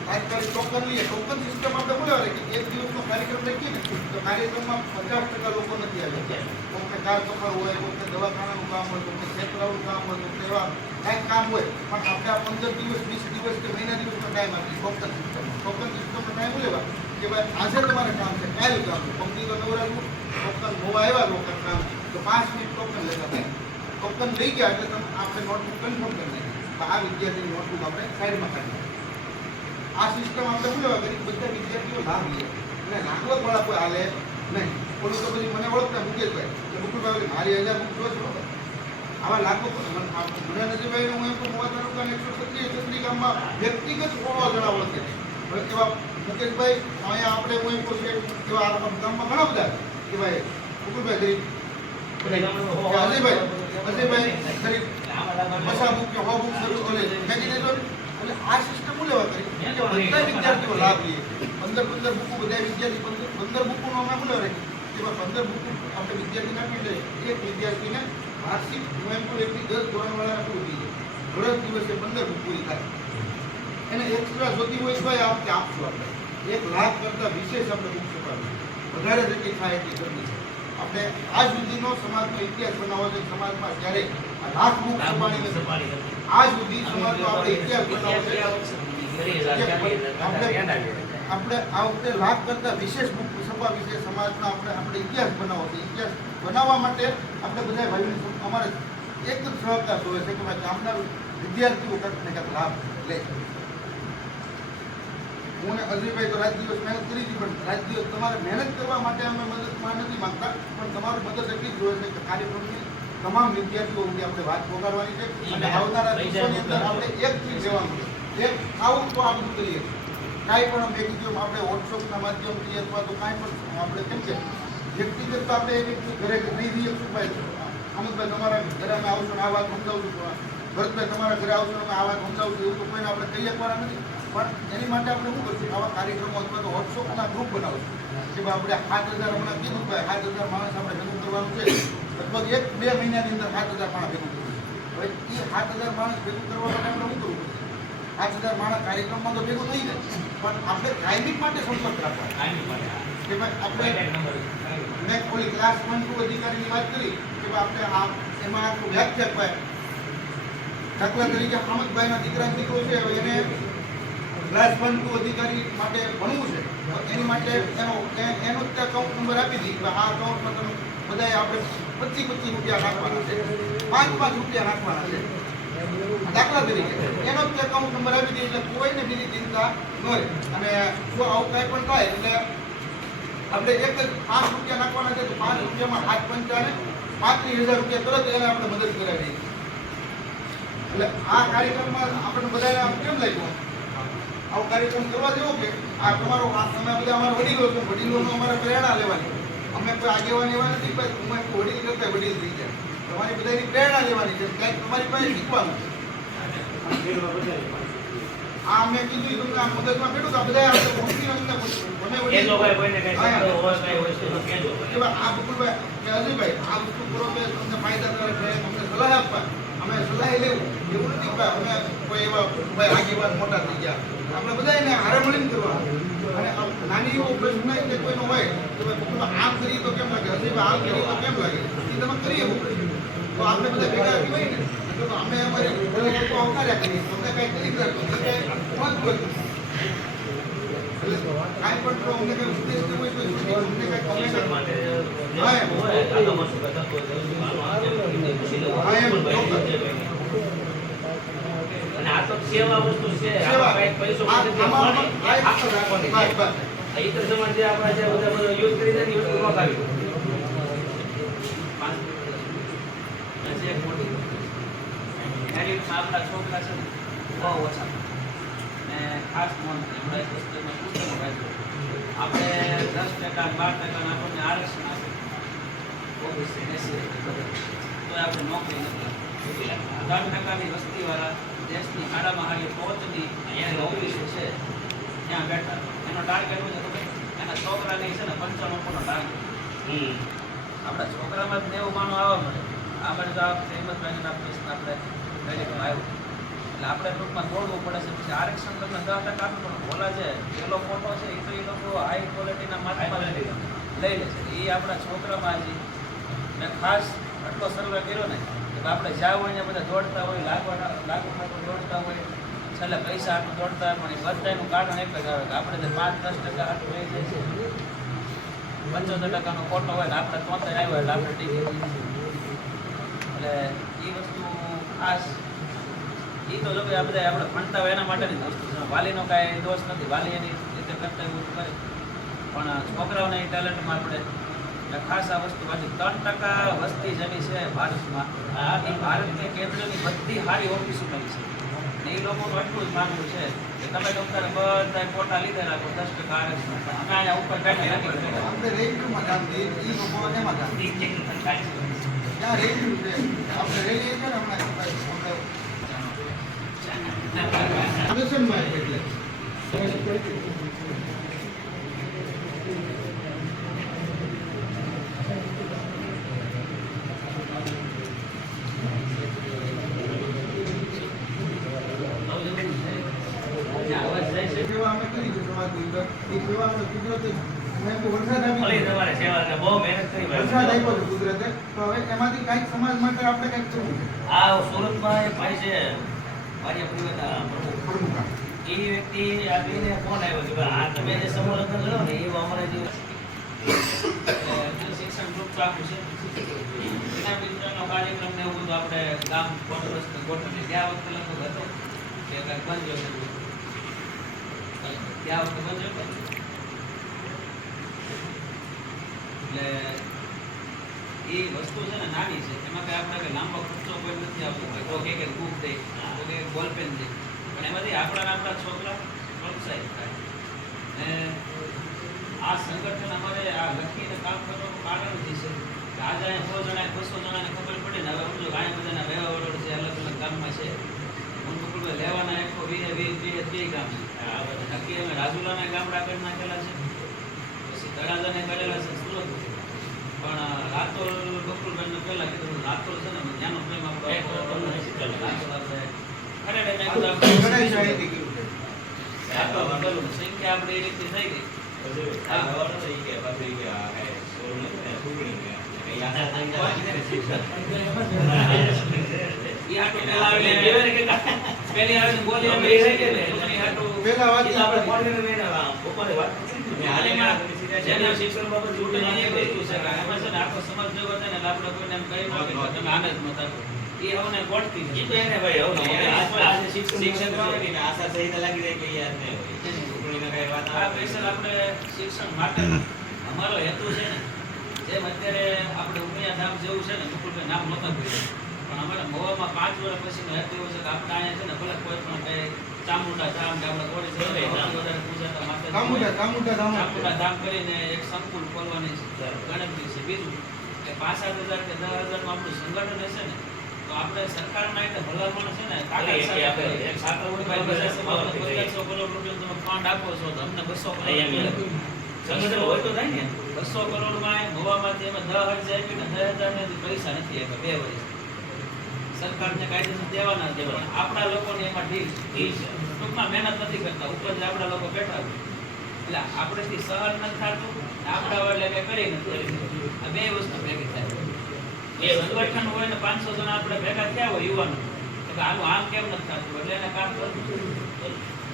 તાત્કાલિક ટોકન લઈએ. ટોકન સિસ્ટમ આપણે બોલાવે કે એક દિવસનો કાર્યક્રમ રાખીએ ને તો કાર્યક્રમમાં 50% લોકો નથી આવ્યા. કોઈને કાર સફર હોય, કોઈને દવાખાનાનું કામ હોય, કોઈને ખેતરાનું કામ હોય, કોઈને એવા કાંઈક કામ હોય. પણ આપણે આ 15 દિવસ 20 દિવસ કે મહિના દિવસનો ટાઈમ આપીએ ટોકન સિસ્ટમનો ટાઈમ લેવા કે ભાઈ આજે તમારે કામ છે, કાલે કામ છે. કંપની તો નવરાજનું ટોકન હોવા આવ્યા લોકો કામ તો 5 મિનિટ ટોકન લેતા થાય. ટોકન લઈ ગયા એટલે તમે આપણે નોટબુક કન્ફર્મ કરી નાખીએ. આ વિદ્યાર્થીની નોટબુક આપણે સાઈડમાં કાઢી. આ સિસ્ટમ આપણે શું લેવા કરી બધા વિદ્યાર્થીઓ લાભ લે અને લાગવતવાળા કોઈ હાલે નહીં. ઓલું તો પછી મને ઓળખતા મુકેશભાઈ કે મુકુલભાઈ મારી 1000 બુક જોઈ છે બરાબર. આવા લાખો મને નજીભાઈને હું એમ કહું મોવા તાલુકાના 136 ગામમાં વ્યક્તિગત 16 જણા ઓળખે છે. હવે એવા મુકેશભાઈ અહીંયા આપણે હું એમ કહું છું એવા ગામમાં ઘણા બધા કે ભાઈ મુકુલભાઈ ગરીબ અજયભાઈ ગરીબ પછા બુક કે 100 બુક શરૂ કરે મેગીનેટર. એટલે આ સિસ્ટમ હું લેવા કરી કે બધા વિદ્યાર્થીઓ લાભ લે. 15 બુકો બધા વિદ્યાર્થી 15 બુકોનો અમે શું લેવા રાખી કે 15 બુકો આપણે વિદ્યાર્થીને આપી દઈએ. એક વિદ્યાર્થીને વાર્ષિક હું એમ કહું 1 થી 10 ધોરણવાળાને પૂરી થઈ જાય. દરરોજ દિવસે 15 બુક પૂરી થાય. એને એક્સ્ટ્રા જોતી હોય તો આપણે આપશું. આપણે 1 લાખ કરતાં વિશેષ આપણે બુક છપાવી વધારે જેટલી થાય એટલી કરવી છે. આપણે આજ સુધીનો સમાજનો ઇતિહાસ બનાવવો છે. સમાજમાં ક્યારેક લાખ બુક છપાડી આજ સુધી સમાજનો આપણે ઇતિહાસ બનાવવો છે. આપણે આ વખતે લાખ કરતાં વિશેષ બુક છપાવી છે. સમાજનો આપણે ઇતિહાસ બનાવવો છે. ઇતિહાસ બનાવવા માટે આપણે બધા ભાઈઓને અમારે એક જ સહકાર જોઈએ છે કે ભાઈ ગામના વિદ્યાર્થીઓ કંઈક ને કંઈક લાભ લે. હું ને અજયભાઈ તો રાત દિવસ મહેનત કરી હતી, પણ રાત દિવસ તમારે મહેનત કરવા માટે અમે મદદમાં નથી માંગતા, પણ તમારી મદદ એટલી જ જોઈએ છે કે કાર્યક્રમની તમામ વિદ્યાર્થીઓ અંગે આપણે વાત પહોંચાડવાની છે અને આવનારા દિવસોની અંદર આપણે એકથી જવાનું છે. એક આવું તો આપણે કરીએ કાંઈ પણ મેં કીધું આપણે વોટ્સઅપના માધ્યમથી અથવા તો કાંઈ પણ આપણે કેમ કે વ્યક્તિગત તો આપણે એક ઘરે નહીં રહીએ શું ભાઈ અમુકભાઈ તમારા ઘરે અમે આવશું ને આ વાત સમજાવું છું, ભરતભાઈ તમારા ઘરે આવશું અમે આ વાત સમજાવું છું, એવું તો કોઈને આપણે કહી શકવાના નથી. પણ એની માટે આપણે શું કરશું આવા કાર્યક્રમો અથવા તો વોટ્સઅપના ગ્રુપ બનાવશું કે ભાઈ આપણે 7000 હમણાં કીધું ભાઈ 7000 માણસ આપણે ભેગું કરવાનું છે. લગભગ 1-2 મહિનાની અંદર 7000 માણસ ભેગું કરવું. હવે એ 7000 માણસ ભેગું કરવા માટે આપણે શું કરવું પડશે? 5000 માણસ કાર્યક્રમમાં તો ભેગું થઈ જાય, પણ આપણે કાયમી માટે સંપર્ક રાખવાનો કે ભાઈ આપણે મેં ઓલી ક્લાસ 1 2 અધિકારીની વાત કરી કે ભાઈ આપણે એમાં આખું વ્યાખ્યા પાય. દાખલા તરીકે અમદભાઈના દીકરાનો દીકરો છે, એને ક્લાસ 1 2 અધિકારી માટે ભણવું છે તો એની માટે એનો એકાઉન્ટ નંબર આપી દીધી કે આ અકાઉન્ટમાં તમે બધાએ આપણે 25 રૂપિયા નાખવાના છે, 5 રૂપિયા નાખવાના છે. દાખલા તરીકે એનો જ એકાઉન્ટ નંબર આપી દઈએ એટલે કોઈને બીજી ચિંતા ન રહે. અને જો આવું કાંઈ પણ થાય એટલે આપણે એક જ 5 રૂપિયા નાખવાના છે તો 5 રૂપિયામાં 8 પંચાને 35,000 રૂપિયા તરત એને આપણે મદદ કરાવી. એટલે આ કાર્યક્રમમાં આપણે બધાને કેમ લાગ્યું આવો કાર્યક્રમ કરવા જેવો કે આ તમારો તમે બધા અમારા વડીલો છો, વડીલોનો અમારે પ્રેરણા લેવાની. અમે કોઈ આગેવાન એવા નથી ભાઈ હું એક વડીલ કરતા વડીલ થઈ જાય. તમારી બધાની પ્રેરણા લેવાની છે, ક્યાંક તમારી પાસે શીખવાનું છે. આ મેં કીધું તમને આ મગજમાં બેઠું કે આ બધા આપણે ભક્તિનો તમને તમે કેજો ભાઈ કોઈને કઈ શબ્દ હોય કઈ વસ્તુ તો કેજો કે ભાઈ આ બકુલભાઈ કે અજયભાઈ આ વસ્તુ કરો કે તમને ફાયદાકારક છે, અમને સલાહ આપવા, અમે સલાહ લેવું એવું નથી કે ભાઈ અમે કોઈ એવા ભાઈ આગેવાન મોટા થઈ ગયા, આપણે બધાને હારે મળીને કરવાનું. અને નાની એવો પ્રશ્ન કે કોઈનો હોય કે ભાઈ બકુલભાઈ આમ કરીએ તો કેમ લાગે, અજયભાઈ આમ કરીએ તો કેમ લાગે, એ તમે કરીએ એવું તો આપણે બધા ભેગા કહેવાય ને તો અમે અમારી લોકો આવકાર્યા કરીએ, તમને કાંઈ કરી કરતો મત બોલતો કાંઈ પણ તો અમને કંઈ ઉદ્દેશ કે હોય તો અમને કાંઈ શિક્ષણ કમેન્ટ માટે હા, જે હોય આ તો મસ્ત બધા તો હા, એમ અને આ તો સેવા વસ્તુ છે, સેવા. આમાં કઈ પૈસો આ- મળે આમાં તે આ એક આખો રાખવાની બસ, છે. બસ. આ ઈતર સમાજ જે આપણા જે બધા યુઝ કરી છે ને એ વસ્તુ ન ખાવી. હજી એક મોટી મેરિટમાં આપણા છોકરા છે ને બહુ ઓછા ને ખાસ નોંધ હમણાં એક વસ્તુ મેં પુસ્તકમાં વાંચ્યું. આપણે 10% 12% આપણને આરક્ષણ આપે OBC, SC તો આપણે નોકરી નથી. 10% વસ્તીવાળા દેશની હાડામાં હાડી ટોચની અહીંયા ઓફિસો છે ત્યાં બેઠા એનો ટાર્ગેટ શું છે ખબર? એના છોકરાની છે ને 95% ટાર્ગેટ. આપણા છોકરામાં જ 90 માણો આવવા મળે. આ બાજુ તો હિંમતભાઈને આપણે મેડિકલ આવ્યું એટલે આપણે ટૂંકમાં દોડવું પડે છે. પછી આરક્ષણ તમને 10% આપે પણ ઓલા છે પેલો ફોટો છે એ તો એ લોકો હાઈ ક્વોલિટીના માથામાં લઈ લે છે. એ આપણા છોકરામાં હજી મેં ખાસ આટલો સર્વે કર્યો ને કે આપણે જ્યાં હોય ને બધા દોડતા હોય, લાગુ દોડતા હોય, છેલ્લે પૈસા આટલું દોડતા હોય, પણ એ બધાનું કારણ એક જ આવે કે આપણે જે 5-10% આટલું લઈ જાય છે 75%નો ખોટો હોય ને આપણે 73 આવ્યો એટલે આપણે ટિકિટ એટલે એ વસ્તુ ખાસ એ તો જો કે આ બધા આપણે ભણતા હોય એના માટેની જ વસ્તુ છે. વાલીનો કાંઈ દોષ નથી, વાલી એની રીતે કરતા એવું કરે પણ છોકરાઓને એ ટેલેન્ટમાં આપણે એટલે ખાસ આ વસ્તુ પાછી 3% વસ્તી જેની છે ભારતમાં એ ભારતીય કેન્દ્રની બધી સારી ઓફિસો મળી છે ને એ લોકોનું એટલું જ માનવું છે કે તમે ડોક્ટરે બધા ફોટા લીધે રાખો 10% આરક્ષણ અમે અહીંયા ઉપર કાઢી નાખી આપણે રેન્જમાં કામ દઈએ એ લોકો એમાં કામ દઈએ. ત્યાં રેન્જ છે આપણે રેલી છે ને હમણાં વ્યસનમાં એટલે સેવા અમે કરી છે સમાજની અંદર. એ સેવા અમે કુદરતી વરસાદ ભલે આપી તમારે સેવા છે, બહુ મહેનત કરી વરસાદ ભાઈ. આપ્યો છે કુદરતે, તો હવે એમાંથી કાંઈક સમાજ માટે આપણે કંઈક કરવું છે. આ સુરતમાં એક ભાઈ છે મારી પરિવારના પ્રમુખ. પ્રમુખ એ વ્યક્તિ આ બેને ફોન આવ્યો કે ભાઈ આ તમે જે સમૂહ લગ્ન લો ને એવું અમારે જે શિક્ષણ ગ્રુપ તો આખું છે એના મિત્રનો કાર્યક્રમ ને એવું બધું આપણે ગામ કોન્ફરન્સ ગોઠવીએ. ત્યાં વખતે લગભગ હતો કે કંઈક બંધ હશે ત્યાં વખતે બંધ હતો એટલે એ વસ્તુ છે ને નાની છે, એમાં કઈ આપણે કઈ લાંબો ખર્ચો કોઈ નથી આવતો. તો કે બુક દે, તો કે બોલપેન દે, પણ એમાંથી આપણા છોકરા પ્રોત્સાહિત થાય. ને આ સંગઠન અમારે આ લખીને કામ કરવાનું કારણ જ છે કે આજે અહીંયા 100 જણા 200 જણાને ખબર પડે ને હવે સમજો અહીંયા બધાના વ્યવહાર વરોડ છે, અલગ અલગ ગામમાં છે. હું લેવાના 120 ગામ છે. નક્કી અમે રાજુલાના ગામડા કરી નાખેલા છે, પછી તળાજાને કરેલા છે, સુરત પણ રાતોલ બકુલભાઈને પહેલા કીધું રાતોલ છે ને ત્યાંનો પ્રેમ આપણો રાતોલ આપણે ખરેખર મેં કીધું આપણે ઘણા સાહિત્ય કીધું છે. રાતોલ બદલું સંખ્યા આપણે એ રીતે થઈ ગઈ. ઈ હાટું પેલા આવીને પેલી આવીને બોલી અમે એ રહી ગઈ ને એની હાટું પહેલા વાત ઈ તો આપણે કોર્ડિનેટર બેન બપોરે વાત કરી હાલેમાં જેને શિક્ષણ બાબત જોડે એ વસ્તુ છે કે એમાં છે ને આખો સમાજ જોવો છે ને એટલે આપણે કોઈને એમ કહી ન કે તમે આને જ મત આપો. એ હવે ગોઠતી છે. ઈ તો એને ભાઈ હવે આ શિક્ષણ ને આશા સહિત લાગી જાય કે યાર ને છોકરીને કઈ વાત આ સ્પેશિયલ આપણે શિક્ષણ માટે અમારો હેતુ છે ને જેમ અત્યારે આપણે ઉમિયા ધામ જેવું છે ને મુકુલભાઈ નામ નહોતા કર્યું પણ અમારા મવામાં 5 વર્ષ પછીનો હેતુ એવો છે કે આપણે અહીંયા છે ને ભલે કોઈ પણ કઈ ચામુંડા ધામ કે આપણે કોળી છે વધારે પૂજાતા માતા કામુંડા ધામ ચામુંડા ધામ કરીને એક સંકુલ ખોલવાની ગણતરી છે. બીજું કે કે 5-7 હજાર કે 10,000 માં આપણું સંગઠન હશે ને તો આપણે સરકારના એટલે ભલામણ છે ને તાકાત સાથે આપણે કરીએ. એક સાથે આપણે ઉઠાવી બધા સમાજને કરીએ. 2500 કરોડ રૂપિયા તમે ફંડ આપો છો તો અમને 200 કરોડ અહીંયા મળે. સંગઠન હોય તો થાય ને 200 કરોડમાં ગોવામાંથી એમાં 10,000 આપીને 10,000 ને પૈસા નથી આપ્યા 2 વર્ષ. સરકારને કાયદેસર દેવાના જ દેવાના. આપણા લોકોને એમાં ઢીલ ઠીક છે ટૂંકમાં મહેનત નથી કરતા ઉપર જે આપણા લોકો બેઠા હોય એટલે આપણેથી સહન નથી થતું ને આપણા વડે કંઈ કરી નથી શકતા. આ બે વસ્તુ ભેગી થાય. એ સંગઠન હોય ને 500 જણા આપણે ભેગા થયા હોય યુવાનો તો કે આનું આમ કેમ નથી થતું એટલે એને કામ કરવું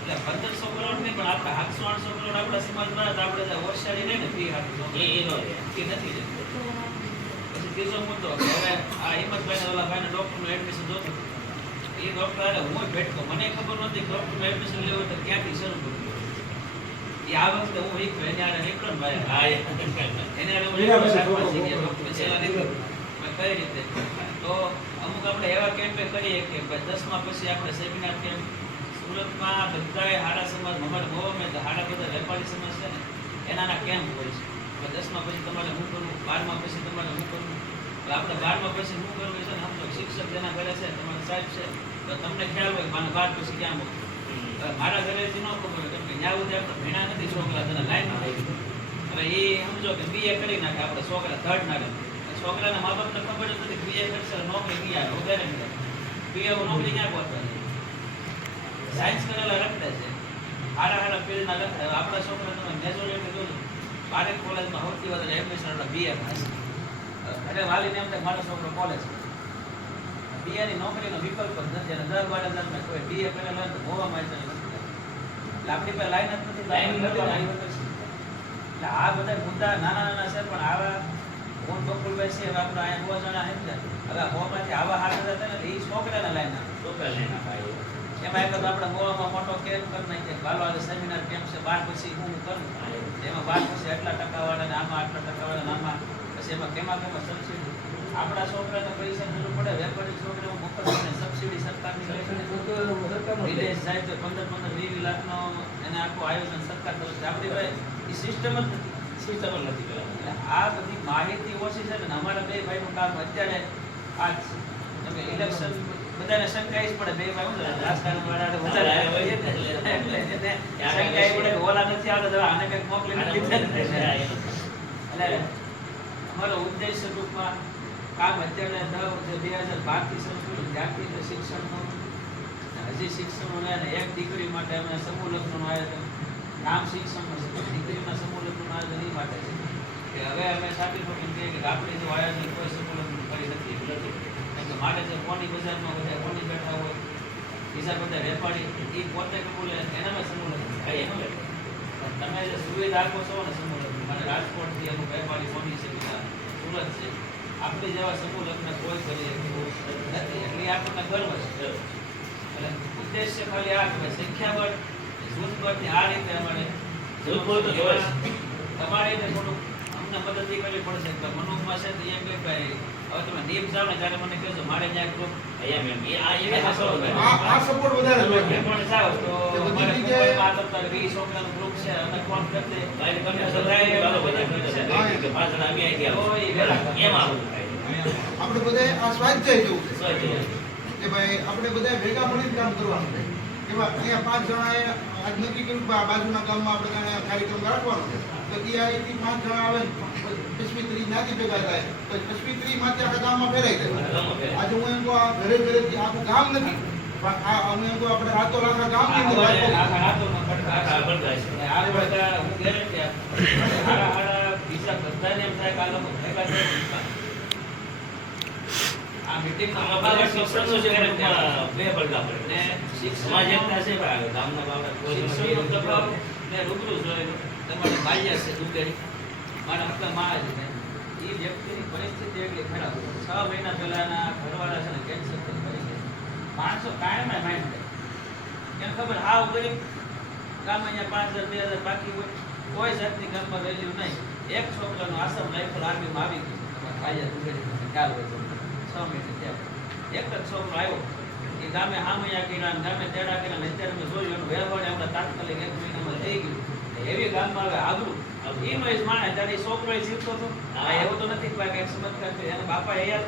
એટલે 1500 કરોડ નહીં પણ આપણે 700-800 કરોડ આપણા સમાજમાં તો આપણે જે હોશિયારી રહે ને ફી હાટું એ નો રહે. એ નથી રહેતું. પછી ત્રીજો મુદ્દો કે હવે આ હિંમતભાઈને ઓલા ભાઈને ડૉક્ટરનું એડમિશન જોતું એ ડૉક્ટર હારે હું જ ભેટકો મને ખબર નહોતી કે ડૉક્ટરનું એડમિશન લેવું હોય તો ક્યાંથી શરૂ કરવું એ આ વખતે હું એક એને હારે નીકળ્યો ને ભાઈ હા એને હારે હું નીકળ્યો શાકભાજી ગયા ડૉક્ટર સેવા નીકળ્યો મેં કઈ રીતે તો અમુક આપણે એવા કેમ્પે કરીએ કે ભાઈ 10મા પછી આપણે સેમિનાર કેમ્પ સુરતમાં બધાએ હાડા સમાજ અમારે મોવામાં હાડા બધા વેપારી સમાજ છે ને એનાના કેમ્પ હોય છે 10મા પછી તમારે શું કરવું 12મા પછી તમારે શું કરવું તો આપણે 12મા પછી શું કરવું છે ને સમજો શિક્ષક જેના ઘરે છે તમારા સાહેબ છે તો તમને ખ્યાલ હોય મને 12 પછી ક્યાં મૂકવું હવે મારા ઘરેથી ન ખબર હોય કેમ કે ત્યાં સુધી આપણે ભણ્યા નથી છોકરા તને લાઈન હવે એ સમજો કે BA કરી નાખે આપણે છોકરા થર્ડ નાખે છોકરાના મા બાપને ખબર જ નથી BA કરશે નોકરી ક્યાં આવે વગેરે BA નોકરી ક્યાં પહોંચવાની સાયન્સ કરેલા રખડે છે હારા ફિલ્ડના રખડે આપણા છોકરા તમે મેજોરિટી જોજો બારેક કોલેજમાં સૌથી વધારે એડમિશન BA માં છે એટલે વાલીને એમ થાય મારો છોકરો કોલેજ BA ની નોકરીનો વિકલ્પ જ નથી અને 10-12 હજારમાં કોઈ BA કરેલો હોય તો ગોવામાં એટલે આપણી પાસે લાઈન જ નથી લાઈન એટલે આ બધા મુદ્દા નાના છે પણ આવા હું બકુલભાઈ છે હવે આપણે અહીંયા 9 જણા સમજ્યા હવે હોમાંથી આવા હાથ હતા ને એ છોકરાના લાઈન છોકરા લઈને ભાઈ એમાં એક તો આપણે ગોવામાં મોટો કેમ્પ કરી નાખીએ બાલો આજે સેમિનાર કેમ્પ છે 12 પછી હું કરું એમાં 12 પછી આટલા ટકાવાળા ને આમાં આટલા ટકાવાળા ને આમાં પછી એમાં કેમાં સબસિડી આપણા છોકરાને પૈસા જરૂર પડે વેપારી છોકરાઓ મફત અને સબસિડી સરકારની વિદેશ જાય તો 15-20 લાખનો એને આખું આયોજન સરકાર તરફથી આપણી ભાઈ એ સિસ્ટમ જ નથી સિસ્ટમ નથી એટલે આ બધી માહિતી ઓછી છે ને અમારા બે ભાઈનું કામ અત્યારે આ જ છે કે ઇલેક્શન બધાને શંકા જ પડે બે ભાઈ શું છે રાજકારણ વાળાને વધારે આવ્યા હોય એટલે શંકા એ પડે કે ઓલા નથી આવતા આને કંઈક મોકલી નથી દીધા એટલે અમારો ઉદ્દેશ્ય ટૂંકમાં કામ અત્યારે 2012 થી શરૂ કર્યું ત્યારથી તો શિક્ષણનું હજી શિક્ષણનું અને એક દીકરી માટે અમે સમૂહ લગ્નનું આયોજન નામ શિક્ષણનું છે દીકરીના સમૂહ લગ્નનું આયોજન એ માટે છે કે હવે અમે સર્ટિફિકેટ કહીએ કે આપણી જો આયોજન કોઈ સમૂહ લગ્ન કરી નથી કારણ કે મારે જે કોની બજારમાં બધા કોની બેઠા હોય બીજા બધા વેપારી એ પોતે બોલે એનામાં સમૂહ લગ્ન થાય એમ તમે જે સુવિધા આપો છો ને સમૂહ લગ્ન મને રાજકોટથી અમુક વેપારી કોની છે બીજા સુરત છે આપણી જેવા સમૂહ લગ્ન કોઈ કરી નથી એટલે આપણને ગર્વ છે એટલે ઉદ્દેશ્ય ખાલી આ કે સંખ્યાબળ જૂથબળની આ રીતે અમારે જૂથબળ તો જોઈએ છે. તમારે એને થોડુંક અમને મદદ કરવી પડશે કે મનુમાં છે તો એમ કે ભાઈ હવે તમે નીમ જાઓ ને ત્યારે મને કહેજો મારે ત્યાં ગ્રુપ અહીંયા મેમ એ આ એને હાસો આ સપોર્ટ વધારે જોઈએ પણ જાઓ તો તે બધી મારે જગ્યાએ- કોઈ વાત કરતા 20 છોકરાનું ગ્રુપ છે અને ફોન કરી દે ભાઈ તમે સદાય બાલો બધા કે પાંચ જણા અમે આવી ગયા ઓય વેલા એમ આવું આપણે બધાએ આ સ્વાધ્યાય જેવું છે થાય કે ભાઈ આપણે બધા ભેગા મળીને કામ કરવાનું છે એમાં અહીંયા 5 જણાએ આજ નક્કી કર્યું કે આ બાજુના ગામમાં આપણે કાંઈ કાર્યક્રમ રાખવાનો છે તો એ અહીંથી 5 જણા આવે ને 25-30 જ્ઞાતિ ભેગા થાય તો 25-30 માંથી આખા ગામમાં ફેરાઈ જાય આજે હું એમ કહું આ ઘરે ઘરેથી આખું ગામ નથી પણ આ અમે એમ કહું આપણે રાતો આખા ગામની અંદર વાત કરીએ. આખા રાતોનો પડકાર આ બળદાય છે આ બધા હું ગેરંટી આપું હારા બીજા બધાને એમ થાય કે આ લોકો ભેગા થઈને આ મીટિંગમાં અમારા શિક્ષણનું છે ગ્રુપમાં બે બળદા પડે ને સમાજ એકતા છે ભાઈ ગામના બાબત કોઈ શિક્ષણનો દબાવ ને રૂબરૂ જોયેલું તમારે બાહ્ય છે દુકેરી મારા મતલબ માં જ એ વ્યક્તિની પરિસ્થિતિ એટલી ખરાબ 6 મહિના પહેલાના ઘરવાળા છે ને કેન્સર થઈ મરી ગયા માણસો કાયમાં માઇન્ડ કેમ ખબર હાવ ગરીબ ગામ અહીંયા 5,000 2,000 બાકી હોય કોઈ જાતની ગામમાં વેલ્યુ નહીં એક છોકરાનો આશ્રમ રાઇફલ આર્મીમાં આવી ગયું તમારે બાહ્ય દુકેરી ખ્યાલ હોય તો 6 મહિના થયા એક જ છોકરો આવ્યો એ ગામે હામૈયા કર્યા અને ગામે તેડા કર્યા અને અત્યારે મેં જોયું એનું વ્યવહાર હમણાં તાત્કાલિક 1 મહિનામાં થઈ ગયું એવી ગામમાં હવે આબરૂ એનો જ માણે ત્યારે ઈ છોકરો ય જીવતો હતો. આ એવો તો નથી કે ભાઈ કંઈક ચમત્કાર છે. એના બાપા યાર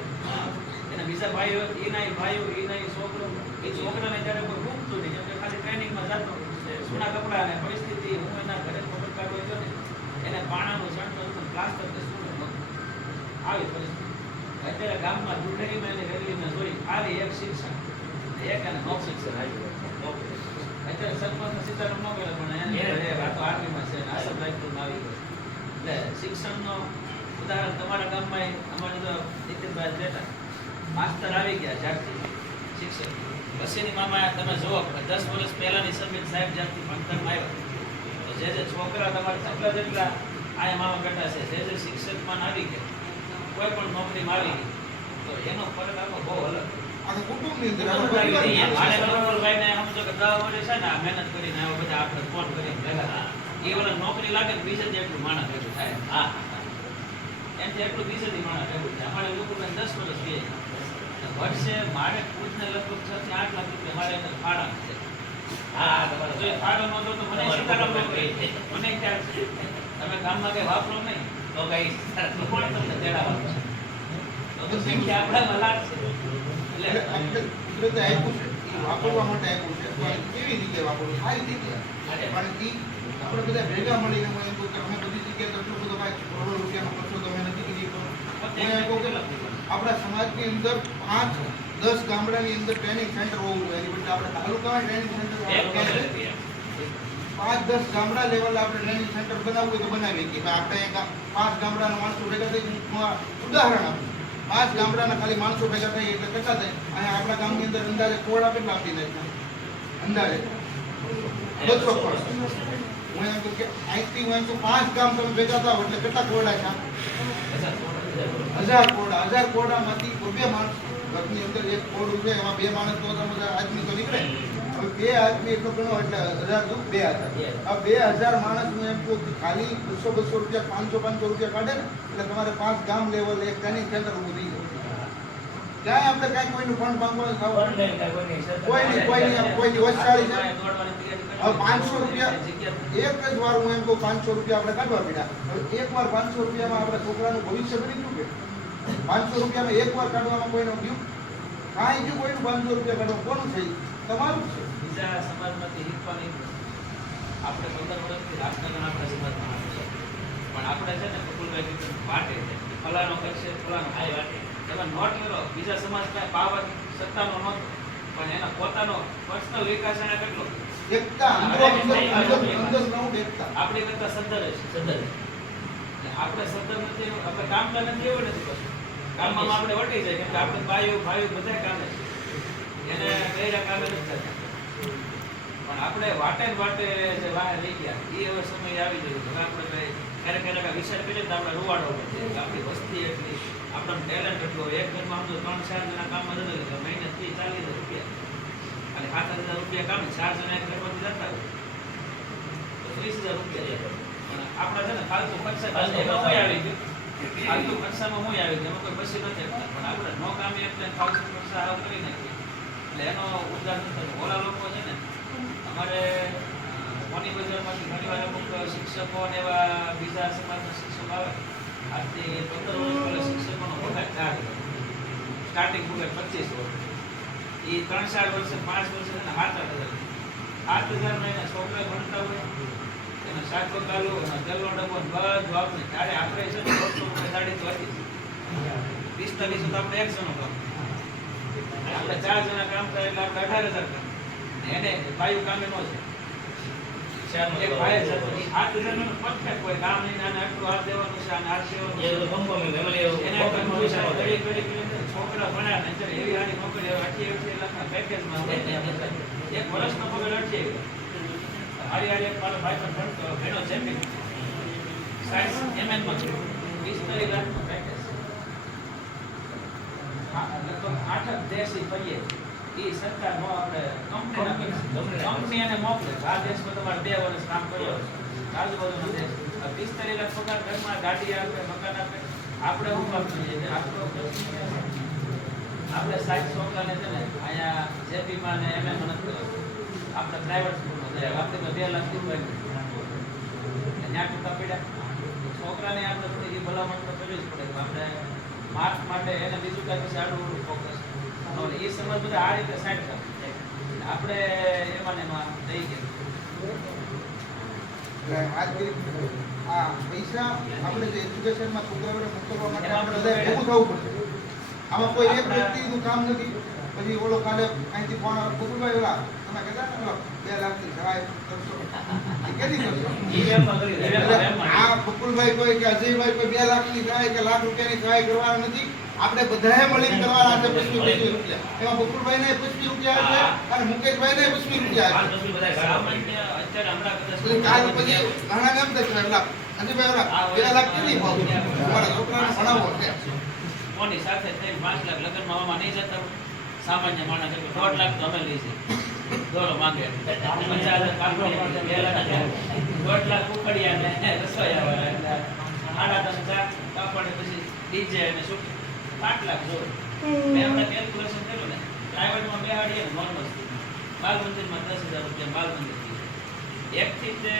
એના બીજા ભાઈઓ એના ઈ છોકરો એ છોકરાને ત્યારે કોઈ ભૂખતું નહીં. જેમ કે ખાલી ટ્રેનિંગમાં જતો સોના કપડા અને પરિસ્થિતિ હું એના ઘરે ખબર કાઢવા ગયો ને એને પાણાનું છંટો પ્લાસ્ટર કે શું નહોતું. આવી પરિસ્થિતિ અત્યારે ગામમાં દુધેરીમાં અને રેલીમાં જોઈ ખાલી એક શિક્ષણ એક અને નો શિક્ષણ આવ્યું. અત્યારે સરપંચ સીતારામ ન ગયેલા પણ એને ઘરે વાતો આર્મીમાં છે ને આસમ રાયપુરમાં આવી ગયો. એટલે શિક્ષણનો ઉદાહરણ તમારા ગામમાં અમારે તો નીતિનભાઈ બેઠા માસ્તર આવી ગયા જ્યારથી શિક્ષક પછીની મામા તમે જુઓ 10 વર્ષ પહેલાની સમીર સાહેબ જ્યારથી ભણતરમાં આવ્યા તો જે છોકરા તમારે ચકલા જેટલા આ મામા બેઠા છે જે શિક્ષકમાં આવી ગયા કોઈ પણ નોકરીમાં આવી ગઈ તો એનો ફરક આખો બહુ અલગ. આખા કુટુંબની અંદર આખા પરિવારની અંદર. મારે બરોબરભાઈને સમજો કે 10 વર્ષ છે ને આ મહેનત કરીને આવો બધા આપણે ફોન કરીને ભેગા એ ઓલા નોકરી લાગે ને બીજે જેટલું માણસ ભેગું થાય. હા એમથી એટલું બીજેથી માણસ ભેગું થાય. અમારે લોકોને 10 વર્ષ કહે વર્ષે મારે ખુદને લગભગ 6 થી 8 લાખ રૂપિયા મારે એને ફાળા છે. હા તમારે જો ફાળો નહોતો તો મને સીતારામ નોકરી મને ખ્યાલ છે તમે ગામમાં કઈ વાપરો નહીં તો કઈ કોણ તમને તેડાવવાનું છે તો સંખ્યા આપણામાં લાગશે. એટલે આપણે કુદરતે આપ્યું છે એ વાપરવા માટે આપ્યું છે પણ કેવી રીતે વાપરવું સારી રીતે. પણ એ આપણે બધા ભેગા મળીને હું એમ કહું કે અમે બધી જગ્યાએ તો એટલો બધો કાંઈ કરોડો રૂપિયાનો ખર્ચો તો અમે નથી કરી શકતા. હું એમ કહું કે આપણા સમાજની અંદર 5-10 ગામડાની અંદર ટ્રેનિંગ સેન્ટર હોવું જોઈએ. એની બદલે આપણે તાલુકામાં ટ્રેનિંગ સેન્ટર 5-10 ગામડા લેવલે આપણે ટ્રેનિંગ સેન્ટર બનાવવું હોય તો બનાવીએ કે આપણે 5 ગામડાના માણસો ભેગા થઈ ઉદાહરણ આપું 5 ગામડાના ખાલી માણસો ભેગા થઈ એટલે કેટલા થાય અહીંયા આપણા ગામની અંદર અંદાજે કોડા કેટલા આપી નાખ્યા અંદાજે 200 કોડા. હું એમ કહું કે અહીંથી હું એમ કહું 5 ગામ તમે ભેગા થાવ એટલે કેટલા કોડા છે? 1000 કોડા. 1000 કોડામાંથી 2 માણસ ઘરની અંદર એક કોડું છે એમાં 2 માણસ તો બધા આદમી તો નીકળે. હવે 2 આદમી એટલો ગણો એટલે 1000 દુ 2000. આ 2000 માણસ હું એમ કહું કે ખાલી 200 રૂપિયા 500 રૂપિયા કાઢે ને એટલે તમારે 5 ગામ લેવલ એક ટ્રેનિંગ સેન્ટર ઊભું થઈ જાય. ક્યાંય આપણે કાંઈ કોઈનું ફંડ માંગવાનું થવાનું કોઈની વચસાળી છે. હવે 500 રૂપિયા એક જ વાર હું એમ કહું 500 રૂપિયા આપણે કાઢવા પડ્યા. હવે એક વાર 500 રૂપિયામાં આપણા છોકરાનું ભવિષ્ય બની ગયું કે 500 રૂપિયામાં એક વાર કાઢવામાં કોઈનું ગયું કાંઈ ગયું કોઈનું 500 રૂપિયા કાઢવા કોનું છે તમારું છે. બીજા સમાજમાંથી શીખવાની આપણે 15 વર્ષથી રાજકારણ આપણા સમાજમાં આવે છે પણ આપણે છે ને કુટુંબભાઈ વાટે છે ફલાનો કરશે ફલાનો આ વાટે એમાં નોટ કરો બીજા સમાજ કાંઈ પાવર સત્તાનો નહોતો પણ એના પોતાનો પર્સનલ વિકાસ એને કેટલો એકતા અંદર નવું એકતા આપણી કરતા સદ્ધર છે આપણે સદ્ધર નથી આપણે કામ તો નથી એવું નથી કરતું કામમાં આપણે વટી જાય કેમ કે આપણે ભાઈઓ બધા કામે છે એને ગયરા કામે નથી થતા પણ આપણે વાટે જે વાહે લઈ ગયા એ હવે સમય આવી ગયો હવે આપણે ક્યારેક વિચાર કરીએ તો આપણે રૂવાડો છે આપણી વસ્તી એટલી આપણને ટેલેન્ટ એટલું એક ઘરમાં સમજો 3-4 જણા કામમાં જતા હોય મહિને 30-40 રૂપિયા અને 7,000 રૂપિયા કામ 4 જણા એક ઘરમાંથી જતા હોય તો 30,000 રૂપિયા પણ આપણા છે ને ફાલતુ ખર્ચા એમાં હું આવી ગયું ફાલતુ ખર્ચામાં હું આવી ગયું એમાં કોઈ બસી નથી પણ આપણે નો કામે એટલે ફાલતુ ખર્ચા હાવ કરી નાખીએ એટલે એનો ઉદાહરણ નથી. ઓલા લોકો છે ને અમારે મોની બજારમાંથી ઘણી વાર અમુક શિક્ષકો અને એવા બીજા સમાજના શિક્ષકો આવે આજથી 15 વર્ષ પહેલા શિક્ષકોનો પગાર 4 સ્ટાર્ટિંગ પગાર 25 વર્ષ એ 3-4 વર્ષે 5 વર્ષે એને 7,000 ના એના છોકરા ભણતા હોય એને શાક બકાલો અને તેલનો ડબ્બો બધું આપણે ત્યારે આપણે છે ને 100 રૂપિયા સાડી તો હતી 45 તો આપણે એક જણો કામ આપણે 4 જણા કામ થાય એટલે આપણે 18,000 કામ એને ભાઈ કામે નો છે એક ભાઈ છે તો 8,000 નો પરફેક્ટ કોઈ કામ નહીં આને આટલું હાથ દેવાનું છે આને હાથ દેવાનું છે એ કંપો મે ફેમિલી એને કરી છોકરા ભણ્યા ને અત્યારે એવી સારી નોકરી 28 લાખના પેકેજમાં એક વર્ષનો પગાર 28 હારી એક મારો ભાઈ પણ ભણતો ભણ્યો છે સાયન્સ એમએન માં 45 લાખનો પેકેજ હા લગભગ 8 દેશી ફરીએ એ સરકાર નો આપણે કંપની એને મોકલે આ દેશમાં તમારે 2 વર્ષ કામ કર્યો આજુબાજુનો દેશ 45 લાખ પગાર ઘરમાં ગાડી આપે મકાન આપે આપણે શું કામ કરીએ આપણે સાઈડ છોકરાને છે ને અહીંયા જેપીમાં ને એમએમ નથી આપણે પ્રાઇવેટ સ્કૂલમાં જાય આપણે તો 2 લાખ રૂપિયા ત્યાં ટૂંકા પડ્યા છોકરાને આપણે થોડી ભલામણ તો કરવી જ પડે કે આપણે માર્ક્સ માટે એને બીજું કાંઈ પછી આડું અવળું ફોકસ એ સમજ બધા આ રીતે સાઈડ કરે આપણે એમાં ને એમાં દઈ ગયા એટલે આ પૈસા આપણે જે એજ્યુકેશનમાં છોકરાઓને મોકલવા માટે આપણે બધાએ ભેગું થવું પડશે. આમાં કોઈ એક વ્યક્તિનું કામ નથી. પછી ઓલો કાલે અહીંથી ફોન આવે, બકુલભાઈ ઓલા તમે કહેતા ને ઓલો 2 લાખની સહાય કરશો, એ કેદી કરશો? આ બકુલભાઈ કોઈ કે અજયભાઈ કોઈ 2 લાખની સહાય કે લાખ રૂપિયાની સહાય કરવાના નથી. આપણે બધાએ મળીને કરવાના છે 25 રૂપિયા. એમાં બકુલભાઈને 25 રૂપિયા છે અને મુકેશભાઈને 25 રૂપિયા છે. સામાન્ય અત્યારે હમણાં એટલે કાલ પછી ઘણા એમ થશે એટલે અજયભાઈ ઓલા 2 લાખ કેટલી ભાવ તમારા છોકરાને ભણાવવો છે. કોની સાથે થઈને 5 લાખ લગ્નમાં આમાં નહીં જતા હોય. સામાન્ય માણસ 1.5 લાખ તો અમે લઈ છે દોડો માંગે 50,000 કાપડી 2 લાખ 1.5 લાખ ઉખડિયા ને રસોઈ આવે એટલે 8,000 કાપડે પછી ડીજે અને શું 8 લાખ જોડે મેં હમણાં કેલ્ક્યુલેશન કર્યું ને પ્રાઇવેટમાં બેહાડીએ ને નોર્મલ બાલ મંદિરમાં 10,000 રૂપિયા બાલ મંદિર ફી 1 થી તે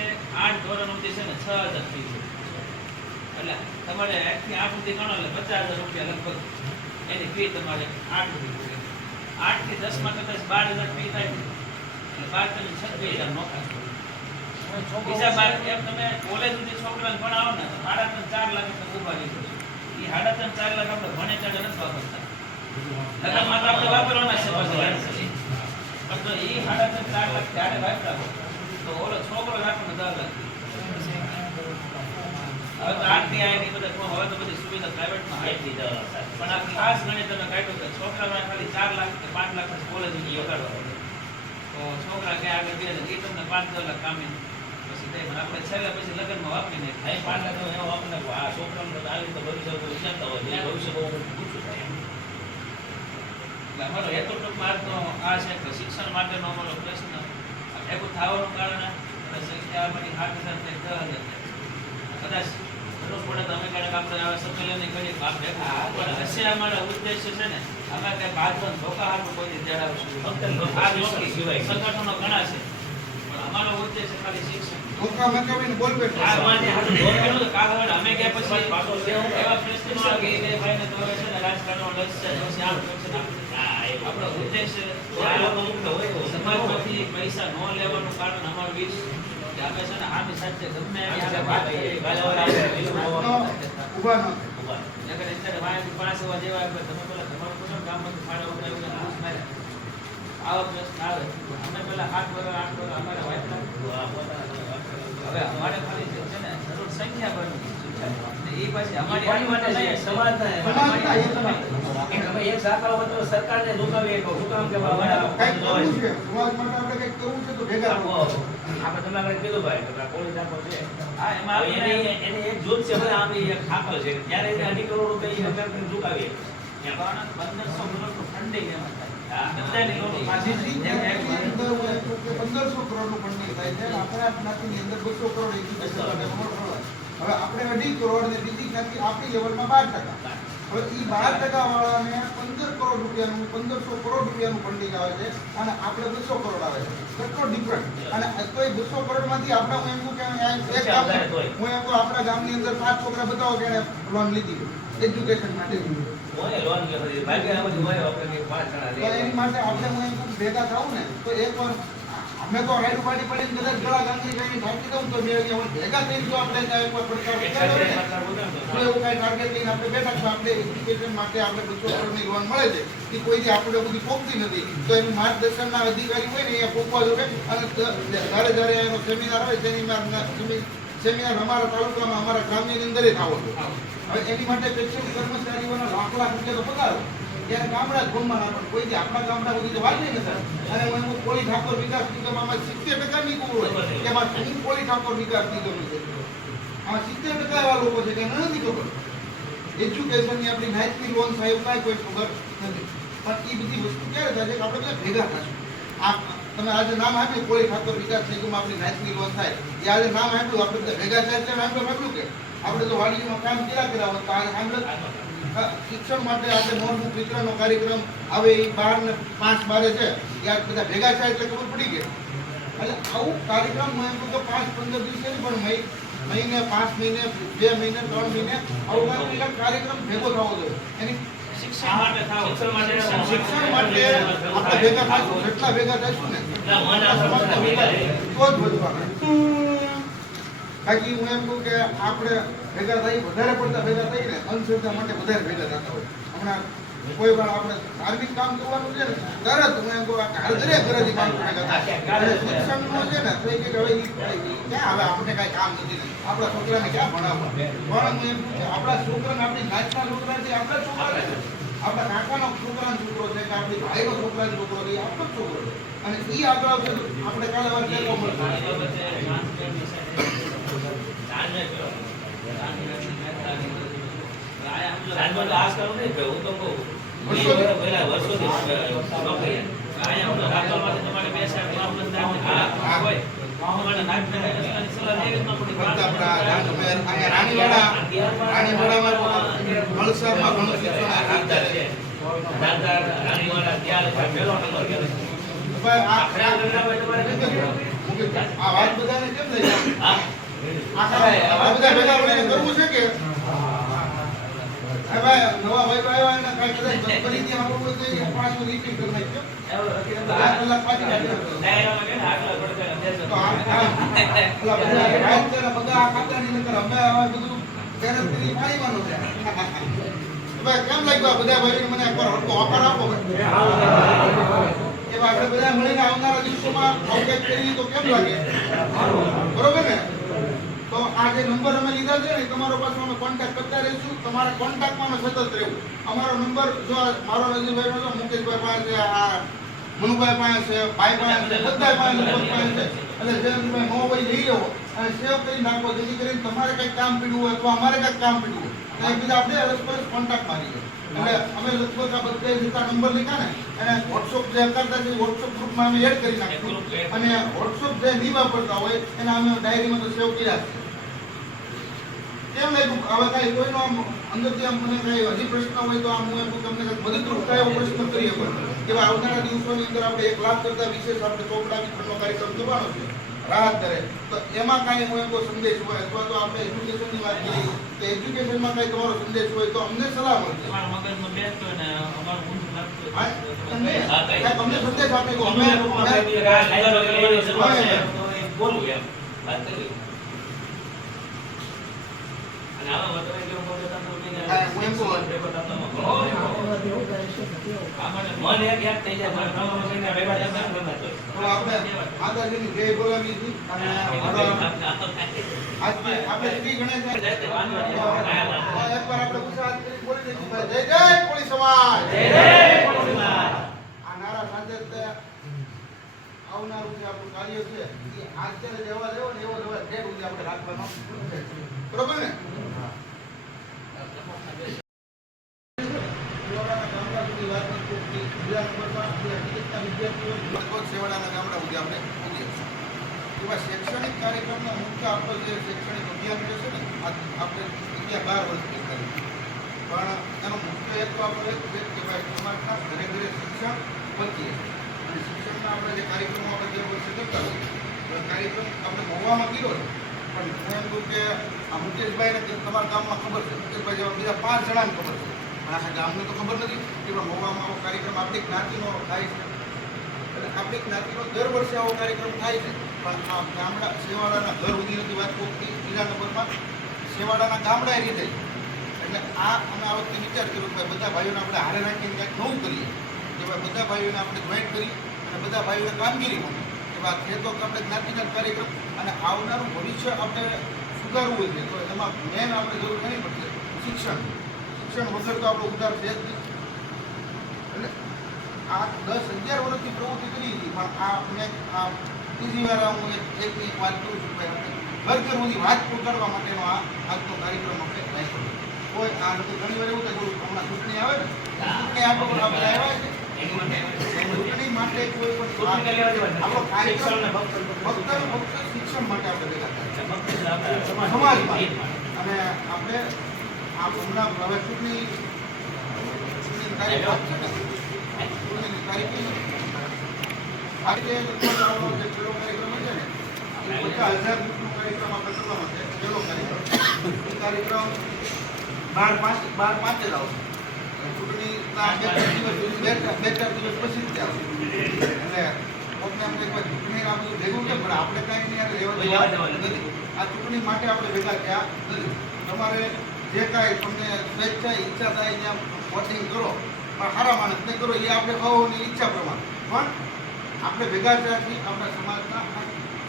8 ધોરણ સુધી છે ને 6,000 ફી છે એટલે તમારે 1 થી 8 સુધી ગણો એટલે 50,000 રૂપિયા લગભગ એની ફી તમારે 8 સુધી 8 થી 10 માં કદાચ 12,000 ફી થાય એટલે 12 તમે 26,000 નોખા બીજા 12 એમ તમે કોલેજ સુધી છોકરાને ભણાવો ને તો 4.5 લાખ તમે ઉભા રહી જશો એ 4.5 લાખ આપણે ભણે ત્યારે નથી વાપરતા લગનમાં તો આપણે વાપરવાના છે પણ તો એ 4.5 લાખ ત્યારે વાપરા તો ઓલો છોકરો રાખવાનો 10 લાખ હવે તો આરતી આઈની બધા હવે તો બધી સુવિધા પ્રાઇવેટમાં આવી દીધા પણ આ ખાસ ગણે તમે કાઢો કે છોકરાને ખાલી 4 લાખ કે 5 લાખ કોલેજની વગાડવા તો છોકરા કે આગળ બે એ તમને 5-10 લાખ કામે પછી તે આપણે છેલ્લે પછી લગ્નમાં વાપરીને થાય 5 લાખ એવો વાપરીને આ છોકરાને તો આવી તો ભવિષ્ય વિચારતા હોય ભવિષ્ય બહુ પૂછું થાય એટલે અમારો હેતુ ટૂંકમાં તો આ છે કે શિક્ષણ માટેનો અમારો પ્રશ્ન ભેગું થવાનું કારણે સંખ્યા અમારી 7,000 થી 10,000 કદાચ જરૂર પડે તો અમે ક્યારેક આપણે આવા સંમેલન કરીએ આપણે પણ હશે અમારા ઉદ્દેશ્ય છે ને અમે કઈ બાદમાં ધોકા હાથું કોઈ જણાવશું આ નોકરી સિવાય સંગઠનો ઘણા છે પણ અમારો ઉદ્દેશ્ય ખાલી શિક્ષણ ધોકા મચાવીને બોલબેટ આ માને હાથું ધોકાનું તો કાલ હવે અમે ગયા પછી એવા પ્રશ્નો આવે કે એ ભાઈને તો હવે છે ને રાજકારણનો લક્ષ્ય છે પછી આમ કરશે ને આપણો ઉદ્દેશ્ય સમાજમાંથી પૈસા ન લેવાનું કારણ અમારું વીસ કે અમે છે ને આમી સાચે ગમે એની વાત કરીએ ઉભા ન નકર અત્યારે વાયથી 5 એવા જેવા આવે તમે પેલા તમારું કોણ ગામમાંથી ફાળા ઉડાવીને ઘૂસ મારે આવો પ્રશ્ન આવે અમે પેલા 8 વર્ષ અમારે વાયતા હવે અમારે ખાલી છે ને જરૂર સંખ્યા ભરવાની એ પછી અમારી માટે નહીં સમાજના સમાજના એક સાકળ વચ્ચે સરકારને ઝુકાવી હું કામ કે કંઈક કરવું છે સમાજ માટે આપણે કંઈક કરવું છે તો ભેગા થવું. આપણે તમને આગળ કીધું ભાઈ કે પોલીસ આપો છે હા એમાં એને એક જૂથ છે ભાઈ આમ એક ખાકલ છે ત્યારે એને 2 કરોડ રૂપિયા સરકારને ઝુકાવીએ ત્યાં 1,500 કરોડનું ફંડિંગ એમાં થાય બધાની લોકો પાસે અંદર હોય તો કે 1,500 કરોડનું ફંડિંગ થાય છે. આપણે આ જ્ઞાતિની અંદર 200 કરોડ એજ્યુકેશન માટે મળવા. હવે આપણે 2.5 કરોડ ને બીજી જ્ઞાતિ આપણી લેવલમાં 12%. હવે એ 12% વાળાને 15 કરોડ રૂપિયાનું 1,500 કરોડ રૂપિયાનું ફંડિંગ આવે છે અને આપણે 200 કરોડ આવે છે. કેટલો ડિફરન્ટ. અને તો એ 200 કરોડમાંથી આપણે હું એમ કહું કે એક ગામ હું એમ કહું આપણા ગામની અંદર 5 છોકરા બતાવો કે એને લોન લીધી એજ્યુકેશન માટે ઓય લોન કે બધી ભાગ્ય આ બધી હોય આપણે કે 5 જણા તો એની માટે આપણે હું એમ કહું ભેગા થાવું ને તો એકવાર અમે તો રાઈડ પાડી પડીને કદાચ ગળા ગાંધી કરીને ઢાંકી દઉં તો બે ભેગા થઈને જો આપણે ત્યાં એકવાર પડકાર વિચારો ને તો એવું કાંઈ ટાર્ગેટ લઈને આપણે બેઠા છો આપણે એજ્યુકેશન માટે આપણે 200 કરોડની લોન મળે છે એ કોઈથી આપણે બધી પોગતી નથી તો એનું માર્ગદર્શનના અધિકારી હોય ને અહીંયા પોગવા જોવે અને જ્યારે એનો સેમિનાર હોય સેમિનાર અમારા તાલુકામાં અમારા ગ્રામની અંદર જ આવો છો. હવે એની માટે પેન્શન કર્મચારીઓના લાખ રૂપિયા તો પગારો ત્યારે ગામડા જ ગોમમાં ના પડે કોઈથી આપણા ગામડા બધી તો વાત નહીં નથી. અને હું એમ કોળી ઠાકોર વિકાસ નિગમમાં 70% નીકળવું હોય કે આમાં કોળી ઠાકોર વિકાસ નિગમ છે આમાં 70% એવા લોકો છે કે નથી ખબર એજ્યુકેશનની આપણી નાઇટની લોન થાય એવું કાંઈ કોઈ ખબર નથી. પણ એ બધી વસ્તુ ક્યારે થાય છે કે આપણે બધા ભેગા થશું. આ તમે આજે નામ આપ્યું કોળી ઠાકોર વિકાસ નિગમ આપણી નાઇટની લોન થાય એ આજે નામ આપ્યું આપણે બધા ભેગા થાય એટલે આપ્યું કે આપણે તો વાડીમાં કામ કર્યા હોય તો આજે સાંભળે શિક્ષણ માટે આપણે નોટબુક વિતરણનો કાર્યક્રમ આવે એ 12 ને 5-12 છે ત્યાં બધા ભેગા થાય એટલે ખબર પડી ગઈ. એટલે આવું કાર્યક્રમ હું એમ કહું તો 5-15 દિવસે નહીં પણ મહિને 5 મહિને 2 મહિને 3 મહિને આવો કાંઈક એક કાર્યક્રમ ભેગો થવો જોઈએ. એની શિક્ષણ માટે થાવ. શિક્ષણ માટે આપણે ભેગા થઈશું, જેટલા ભેગા થઈશું ને ના, મને આ સમાજના ભેગા તો જ વધવાના. બાકી હું એમ કહું કે આપણે ભેગા થઈ વધારે પડતા ભેગા થઈને અંધશ્રદ્ધા માટે વધારે ભેગા થતા હોય. હમણાં કોઈ વાર આપણે ધાર્મિક કામ કરવાનું છે ને તરત હું એમ કહું આ ઘરેથી કામ ભેગા થાય. શિક્ષણનો છે ને તો એ કે હવે ક્યાં હવે આપણે કાંઈ કામ નથી, આપણા છોકરાને ક્યાં ભણાવવા. પણ હું એમ કહું કે આપણા છોકરાને આપણી નાચના છોકરા છે, આપણા છોકરા છે, આપણા કાકાનો છોકરાનો છોકરો છે કે આપણી ભાઈનો છોકરાનો છોકરો છે, એ આપણો જ છોકરો છે. અને એ આગળ આવશે તો આપણે કાલે વાર કહેવા મળશે. વલસાડમાં ઘણું શિક્ષણ આપતા છે. ભાઈ આ વાત બધાને કેમ લઈ જાય? આ બધા ભેગા મળીને કરવું છે કે હવે નવા ભાઈ આવ્યા એને કાંઈ કદાચ કરી દે આપણું તો એ પાછું રીપીટ કરી નાખ્યો. 4 કલાક પાછી નાખ્યો. તો આ બધા આ ખાતાની નકર અમે આ બધું મહેનત કરી પાણીવાનું છે. હવે કેમ લાગ્યું આ બધા ભાઈને મને એકવાર હલકો ઓફર આપો ભાઈ. એવા આપણે બધા મળીને આવનારા દિવસોમાં આઉટલેટ કરીએ તો કેમ લાગે? બરોબર ને? તો આ જે નંબર અમે લીધા છે ને તમારો પાછો અમે કોન્ટેક્ટ કરતા રહીશું. તમારા કોન્ટેક્ટમાં અમે સતત રહેવું. અમારો નંબર જો મારો નજીભાઈનો છે, મુકેશભાઈ પાસે છે, આ મનુભાઈ પાસે છે, ભાઈ પાસે છે, બધા પાસે છે. એટલે જે તમે નો હોય લઈ લેવો અને સેવ કરી નાખો, જેથી કરીને તમારે કંઈક કામ પીડ્યું હોય અથવા અમારે કંઈક કામ પીડ્યું હોય તો એકબીજા આપણે અરસપરસ કોન્ટેક્ટમાં રહીએ. એટલે અમે લગભગ આ બધા જેટલા નંબર લીધા ને એને વોટ્સઅપ જે કરતા છે વોટ્સઅપ ગ્રુપમાં અમે એડ કરી નાખીશું. અને વોટ્સઅપ જે નહીં વાપરતા હોય એના અમે ડાયરીમાં તો સેવ કર્યા છે. કેમ લાગ્યું? હવે કાંઈ કોઈનો આમ અંદરથી આમ મને કાંઈ હજી પ્રશ્ન હોય તો આમ હું એમ તમને મદદરૂપ થાય એવો પ્રશ્ન કરીએ. પણ એવા આવનારા દિવસોની અંદર આપણે 1 લાખ કરતાં વિશેષ આપણે ચોપડા વિતરણનો કાર્યક્રમ કરવાનો છે રાહત દરે. તો એમાં કાંઈ હું એમ સંદેશ હોય અથવા તો આપણે એજ્યુકેશનની વાત કરીએ તો એજ્યુકેશનમાં કાંઈ તમારો સંદેશ હોય તો અમને સલાહ મળશે. તમને સંદેશ આપે તો અમે બોલું એમ વાત કરી. અને આમાં વધારે કેવું બોલે તો હું એમ કહું મને એક યાદ થઈ જાય મારા નવા મહિના ભેગા જતા ને ગમે તો તો આપણે માતાજીની જય બોલાવી હતી અને આજે આપણે શ્રી ગણેશ એકવાર આપણે ઉત્સાહ કરી બોલી દઈશું જય જય કોળી સમાજ, જય જય કોળી સમાજ. આ નારા સાથે જ આવનારું જે આપણું કાર્ય છે એ અત્યારે જવા દેવો ને એવો જવા ડેટ સુધી આપણે રાખવાનો છે. બરોબર ને? સેવાડાના ગામડા સુધી આપણે પહોંચીએ છીએ. એવા શૈક્ષણિક કાર્યક્રમનો મુખ્ય આપણો જે શૈક્ષણિક અભિયાન છે ને આપણે 11 વર્ષથી કરીએ. પણ એનો મુખ્ય હેતુ આપણો એક છે કે ભાઈ સમાજના ઘરે ઘરે શિક્ષણ પહોંચીએ. અને શિક્ષણના આપણે જે કાર્યક્રમો આપણે જે વર્ષે કરતા હોય એ કાર્યક્રમ આપણે મહુવામાં કર્યો છે. પણ હું એમ કહું કે આ મુકેશભાઈને તમારા ગામમાં ખબર છે, મુકેશભાઈ જેવા બીજા 5 જણાને ખબર છે, પણ આખા ગામને તો ખબર નથી કે મહુવામાં આવો કાર્યક્રમ આપણી જ્ઞાતિનો થાય છે. એટલે આપણી જ્ઞાતિનો દર વર્ષે આવો કાર્યક્રમ થાય છે. પણ આ ગામડા સેવાડાના ઘર સુધીની વાત પહોંચતી 2 નંબરમાં સેવાડાના ગામડા એ રીતે. એટલે આ અમે આ વખતે વિચાર કર્યો કે બધા ભાઈઓને આપણે હારે રાખીને કંઈક નવું કરીએ. કે ભાઈ બધા ભાઈઓને આપણે જોઈન્ટ કરી અને બધા ભાઈઓને કામગીરી મળે. કે ભાઈ ખેતો આપણે જ્ઞાતિના કાર્યક્રમ અને આવનારું ભવિષ્ય આપણે સુધારવું છે તો એમાં મેન આપણે જરૂર ઘણી પડશે શિક્ષણ. શિક્ષણ વગર તો આપણો ઉદ્ધાર છે જ નહીં. એટલે આ 10-11 વર્ષથી પ્રવૃત્તિ કરી હતી પણ આ મેં આ ત્રીજી વાર હું એક વાત કરું છું ભાઈ આપણે ઘર ઘર સુધી વાત પહોંચાડવા માટેનો આ આજનો કાર્યક્રમ આપણે રાખ્યો. કોઈ આ લોકો ઘણી વાર એવું થાય હમણાં ચૂંટણી આવે ને ચૂંટણી આપણે આવ્યા છે ચૂંટણી માટે કોઈ પણ આપણો કાર્યક્રમ ફક્ત શિક્ષણ માટે આપણે ભેગા થાય સમાજમાં. અને આપણે આ હમણાં હવે ચૂંટણીની તારીખ આપશે ને ચૂંટણીની તારીખ આ રીતે જે પેલો કાર્યક્રમ છે ને 50,000 રૂપિયાનો કાર્યક્રમ આપણે કરવાનો છે. પહેલો કાર્યક્રમ. એ કાર્યક્રમ 12/5 જ આવશે. ચૂંટણીના બે ચાર દિવસ પછી જ આવશે. એટલે કોકને એમ કે ભાઈ ચૂંટણી આ બધું ભેગું કેમ કરે? આપણે કાંઈ નહીં યાર લેવા દેવા નથી. આ ચૂંટણી માટે આપણે ભેગા થયા નથી. તમારે જે કાંઈ તમને સ્વેચ્છા ઈચ્છા થાય ત્યાં વોટિંગ કરો, પણ સારા માણસને કરો, એ આપણે ભાવોની ઈચ્છા પ્રમાણે. પણ આપણે ભેગા થયા છીએ આપણા સમાજના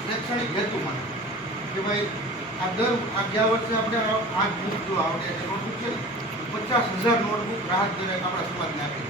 શૈક્ષણિક હેતુ માટે કે ભાઈ આ ગયા વર્ષે આપણે આ બુક જો આપણે જે નોટબુક છે 50,000 નોટબુક રાહત દરે આપણા સમાજને આપી.